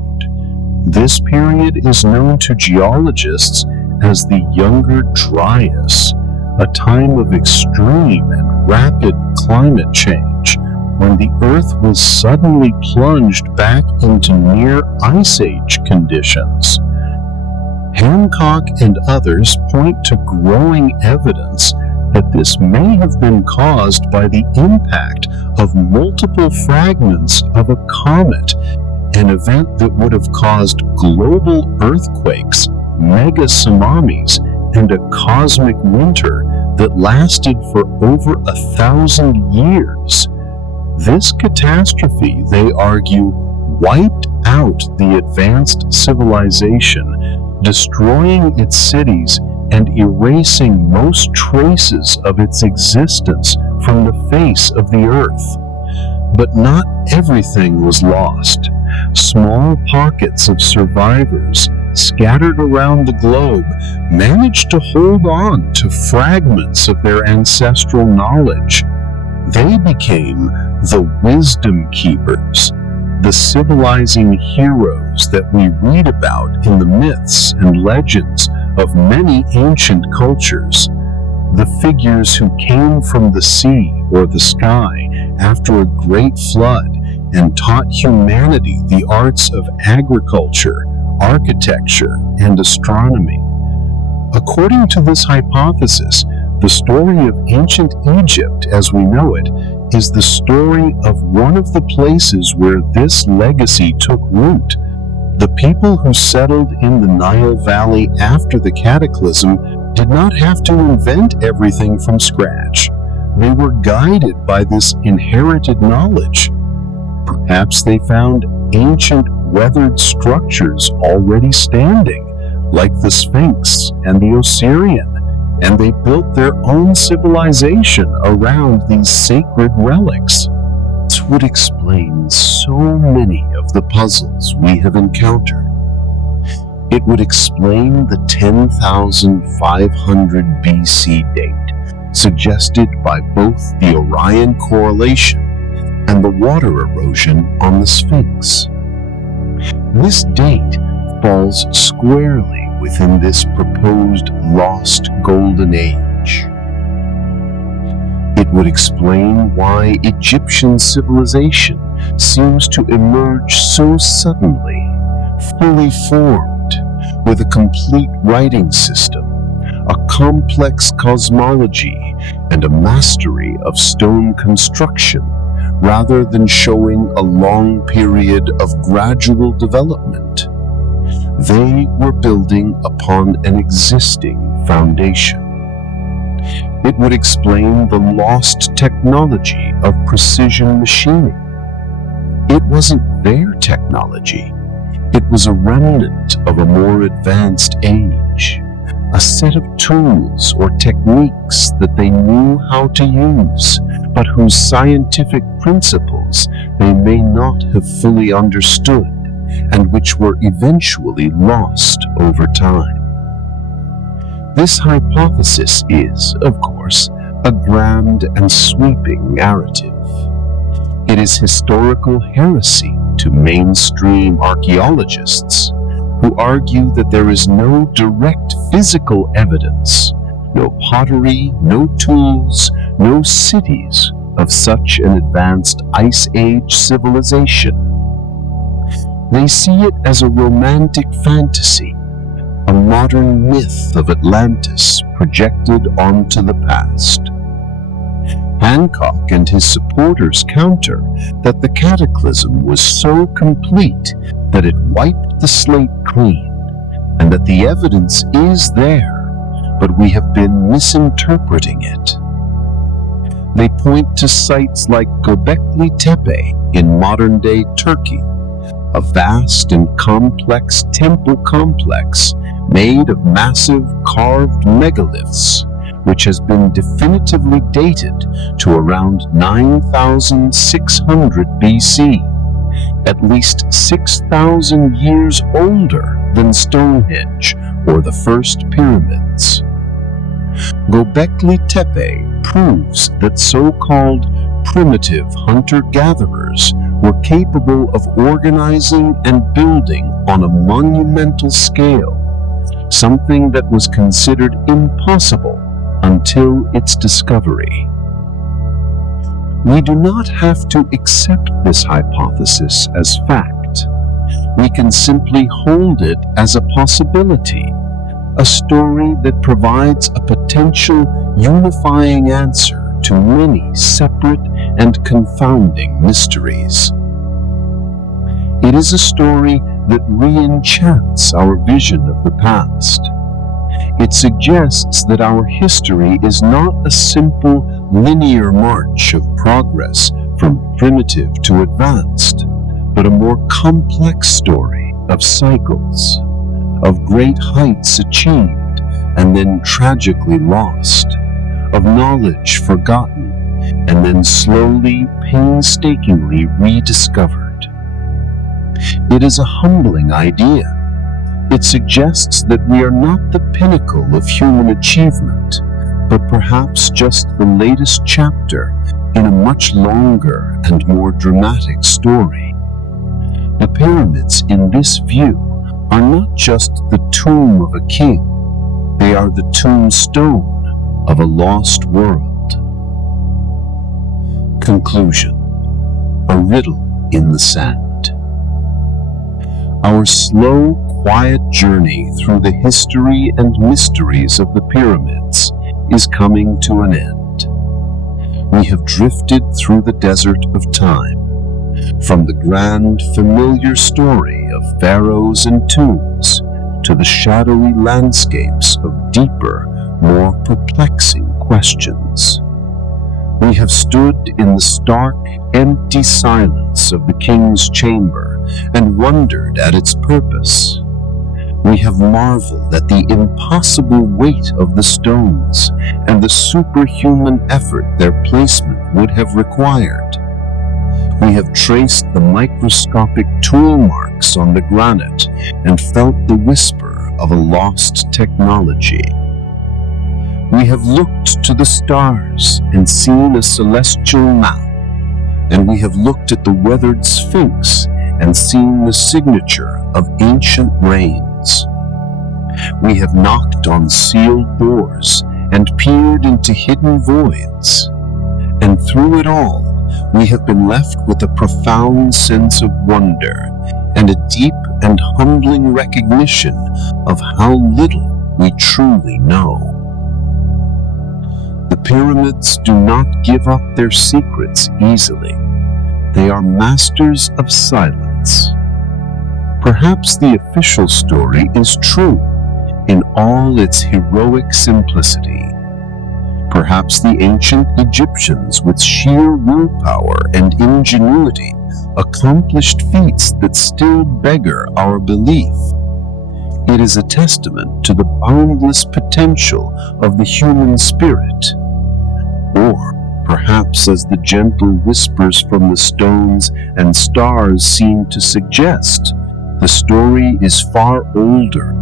This period is known to geologists as the Younger Dryas, a time of extreme and rapid climate change, when the Earth was suddenly plunged back into near Ice Age conditions. Hancock and others point to growing evidence that this may have been caused by the impact of multiple fragments of a comet, an event that would have caused global earthquakes, mega tsunamis, and a cosmic winter that lasted for over 1,000 years. This catastrophe, they argue, wiped out the advanced civilization, destroying its cities and erasing most traces of its existence from the face of the earth. But not everything was lost. Small pockets of survivors scattered around the globe managed to hold on to fragments of their ancestral knowledge. They became the wisdom keepers, the civilizing heroes that we read about in the myths and legends of many ancient cultures, the figures who came from the sea or the sky after a great flood and taught humanity the arts of agriculture, architecture, and astronomy. According to this hypothesis, The story of ancient Egypt as we know it is the story of one of the places where this legacy took root. The people who settled in the Nile Valley after the cataclysm did not have to invent everything from scratch. They were guided by this inherited knowledge. Perhaps they found ancient weathered structures already standing, like the Sphinx and the Osirian, and they built their own civilization around these sacred relics. This would explain so many of the puzzles we have encountered. It would explain the 10,500 BC date suggested by both the Orion correlation and the water erosion on the Sphinx. This date falls squarely within this proposed lost golden age. It would explain why Egyptian civilization seems to emerge so suddenly, fully formed, with a complete writing system, a complex cosmology, and a mastery of stone construction, rather than showing a long period of gradual development. They were building upon an existing foundation. It would explain the lost technology of precision machining. It wasn't their technology. It was a remnant of a more advanced age, a set of tools or techniques that they knew how to use, but whose scientific principles they may not have fully understood, and which were eventually lost over time. This hypothesis is, of course, a grand and sweeping narrative. It is historical heresy to mainstream archaeologists who argue that there is no direct physical evidence, no pottery, no tools, no cities of such an advanced Ice Age civilization. They see it as a romantic fantasy, a modern myth of Atlantis projected onto the past. Hancock and his supporters counter that the cataclysm was so complete that it wiped the slate clean, and that the evidence is there, but we have been misinterpreting it. They point to sites like Göbekli Tepe in modern-day Turkey, a vast and complex temple complex made of massive carved megaliths, which has been definitively dated to around 9,600 BC, at least 6,000 years older than Stonehenge or the first pyramids. Göbekli Tepe proves that so-called primitive hunter-gatherers were capable of organizing and building on a monumental scale, something that was considered impossible until its discovery. We do not have to accept this hypothesis as fact. We can simply hold it as a possibility, a story that provides a potential unifying answer to many separate and confounding mysteries. It is a story that re-enchants our vision of the past. It suggests that our history is not a simple linear march of progress from primitive to advanced, but a more complex story of cycles, of great heights achieved and then tragically lost, of knowledge forgotten and then slowly, painstakingly rediscovered. It is a humbling idea. It suggests that we are not the pinnacle of human achievement, but perhaps just the latest chapter in a much longer and more dramatic story. The pyramids in this view are not just the tomb of a king, they are the tombstone of a lost world. Conclusion: a riddle in the sand. Our slow, quiet journey through the history and mysteries of the pyramids is coming to an end. We have drifted through the desert of time, from the grand familiar story of pharaohs and tombs to the shadowy landscapes of deeper, more perplexing questions. We have stood in the stark, empty silence of the king's chamber and wondered at its purpose. We have marveled at the impossible weight of the stones and the superhuman effort their placement would have required. We have traced the microscopic tool marks on the granite and felt the whisper of a lost technology. We have looked to the stars and seen a celestial map, and we have looked at the weathered sphinx and seen the signature of ancient rains. We have knocked on sealed doors and peered into hidden voids, and through it all, we have been left with a profound sense of wonder and a deep and humbling recognition of how little we truly know. The pyramids do not give up their secrets easily. They are masters of silence. Perhaps the official story is true in all its heroic simplicity. Perhaps the ancient Egyptians, with sheer willpower and ingenuity, accomplished feats that still beggar our belief. It is a testament to the boundless potential of the human spirit. Or perhaps, as the gentle whispers from the stones and stars seem to suggest, the story is far older,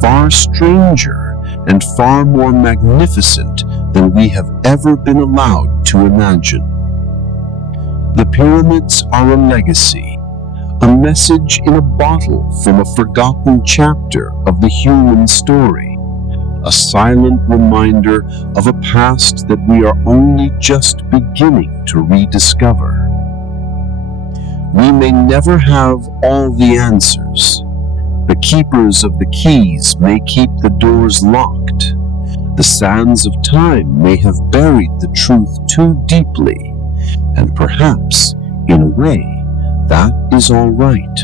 far stranger, and far more magnificent than we have ever been allowed to imagine. The pyramids are a legacy, a message in a bottle from a forgotten chapter of the human story, a silent reminder of a past that we are only just beginning to rediscover. We may never have all the answers. The keepers of the keys may keep the doors locked. The sands of time may have buried the truth too deeply, and perhaps, in a way, that is all right.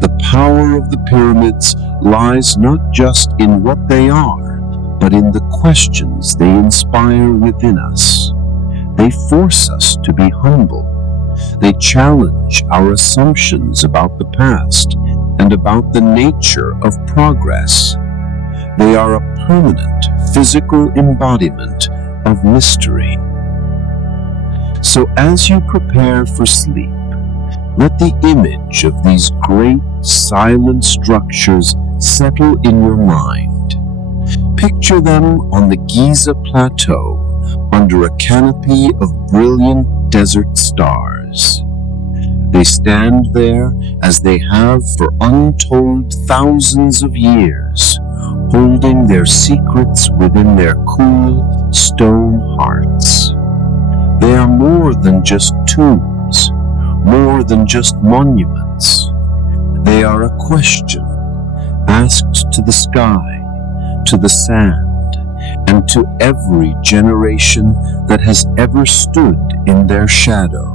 The power of the pyramids lies not just in what they are, but in the questions they inspire within us. They force us to be humble. They challenge our assumptions about the past and about the nature of progress. They are a permanent physical embodiment of mystery. So as you prepare for sleep, let the image of these great silent structures settle in your mind. Picture them on the Giza Plateau under a canopy of brilliant desert stars. They stand there as they have for untold thousands of years, holding their secrets within their cool stone hearts. They are more than just tombs, more than just monuments. They are a question asked to the sky, to the sand, and to every generation that has ever stood in their shadow.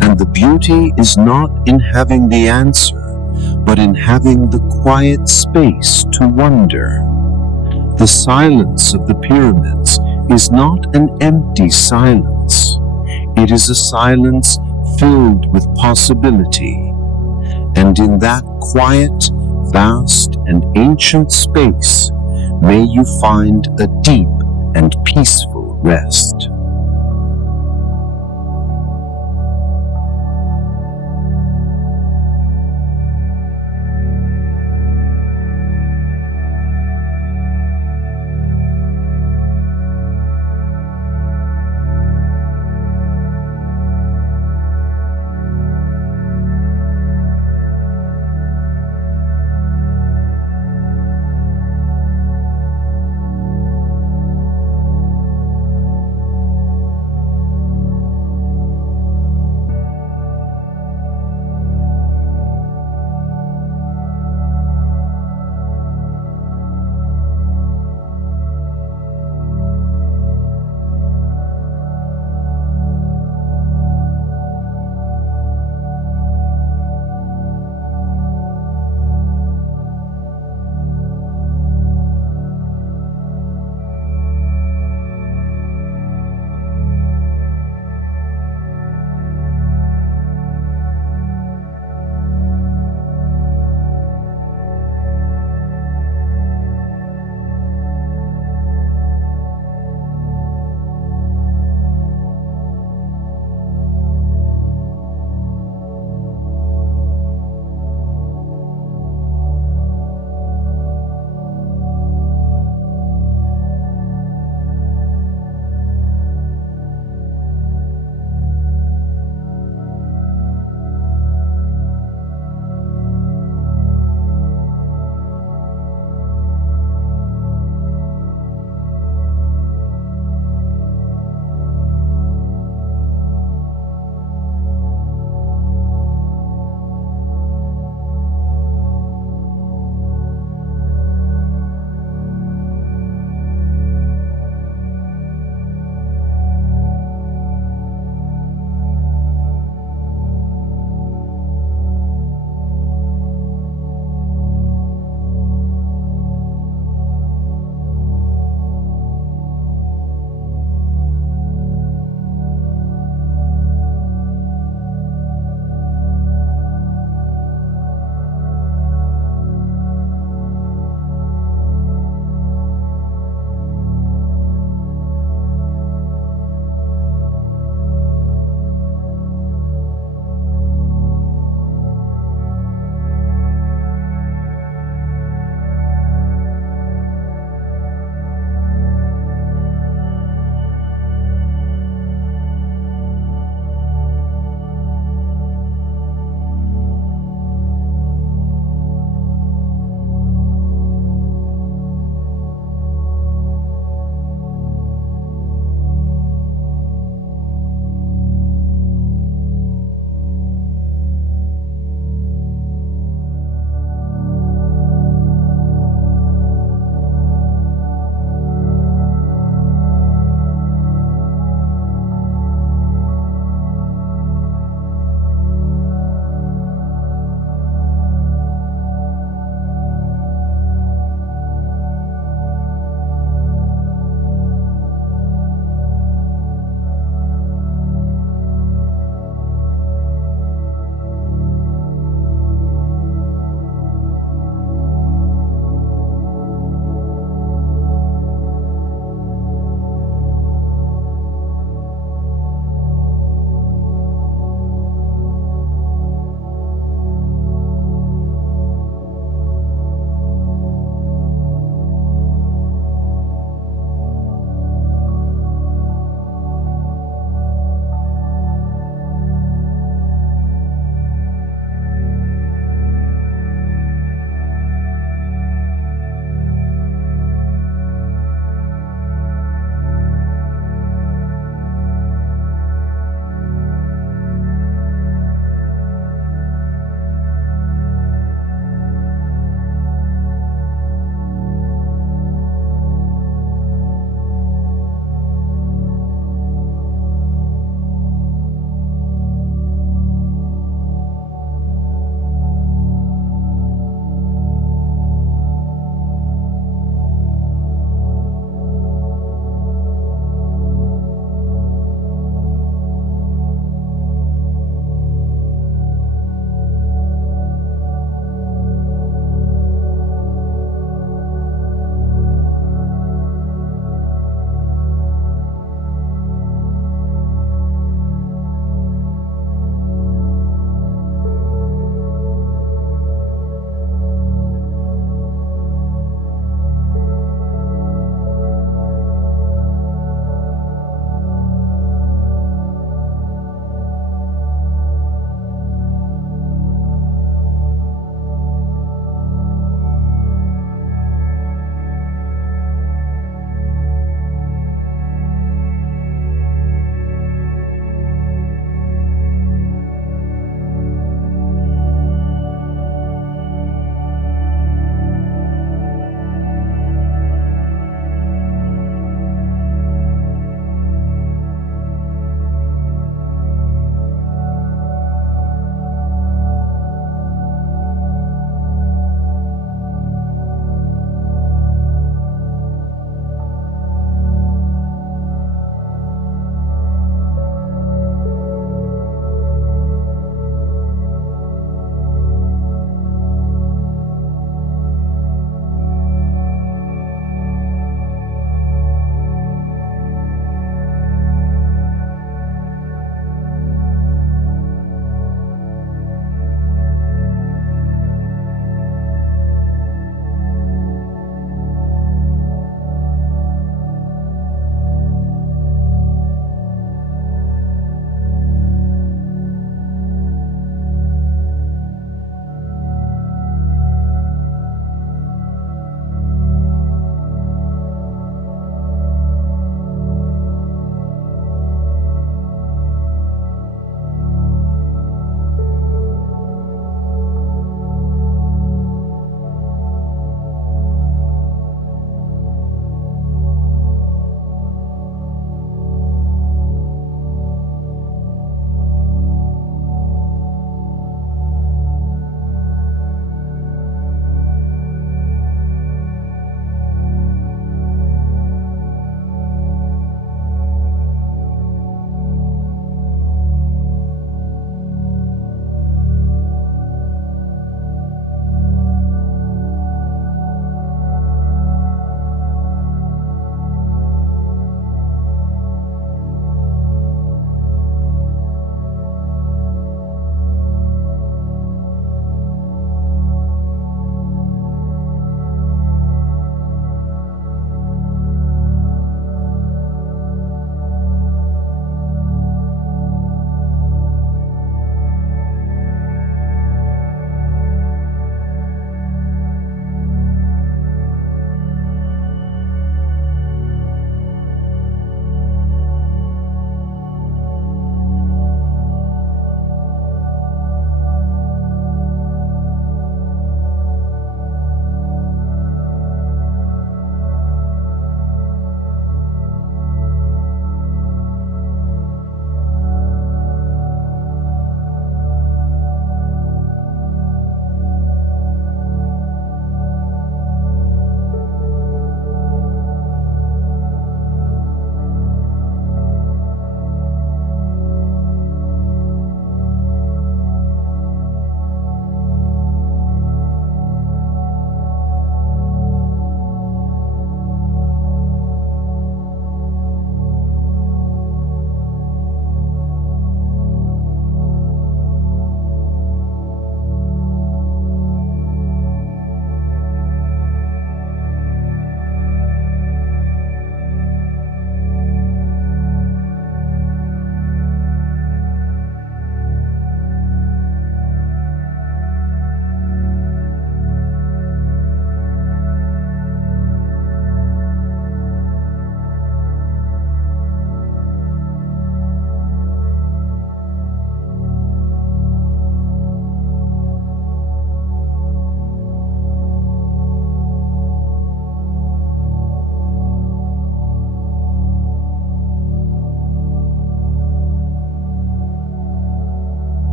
And the beauty is not in having the answer, but in having the quiet space to wonder. The silence of the pyramids is not an empty silence. It is a silence filled with possibility. And in that quiet, vast, and ancient space, may you find a deep and peaceful rest.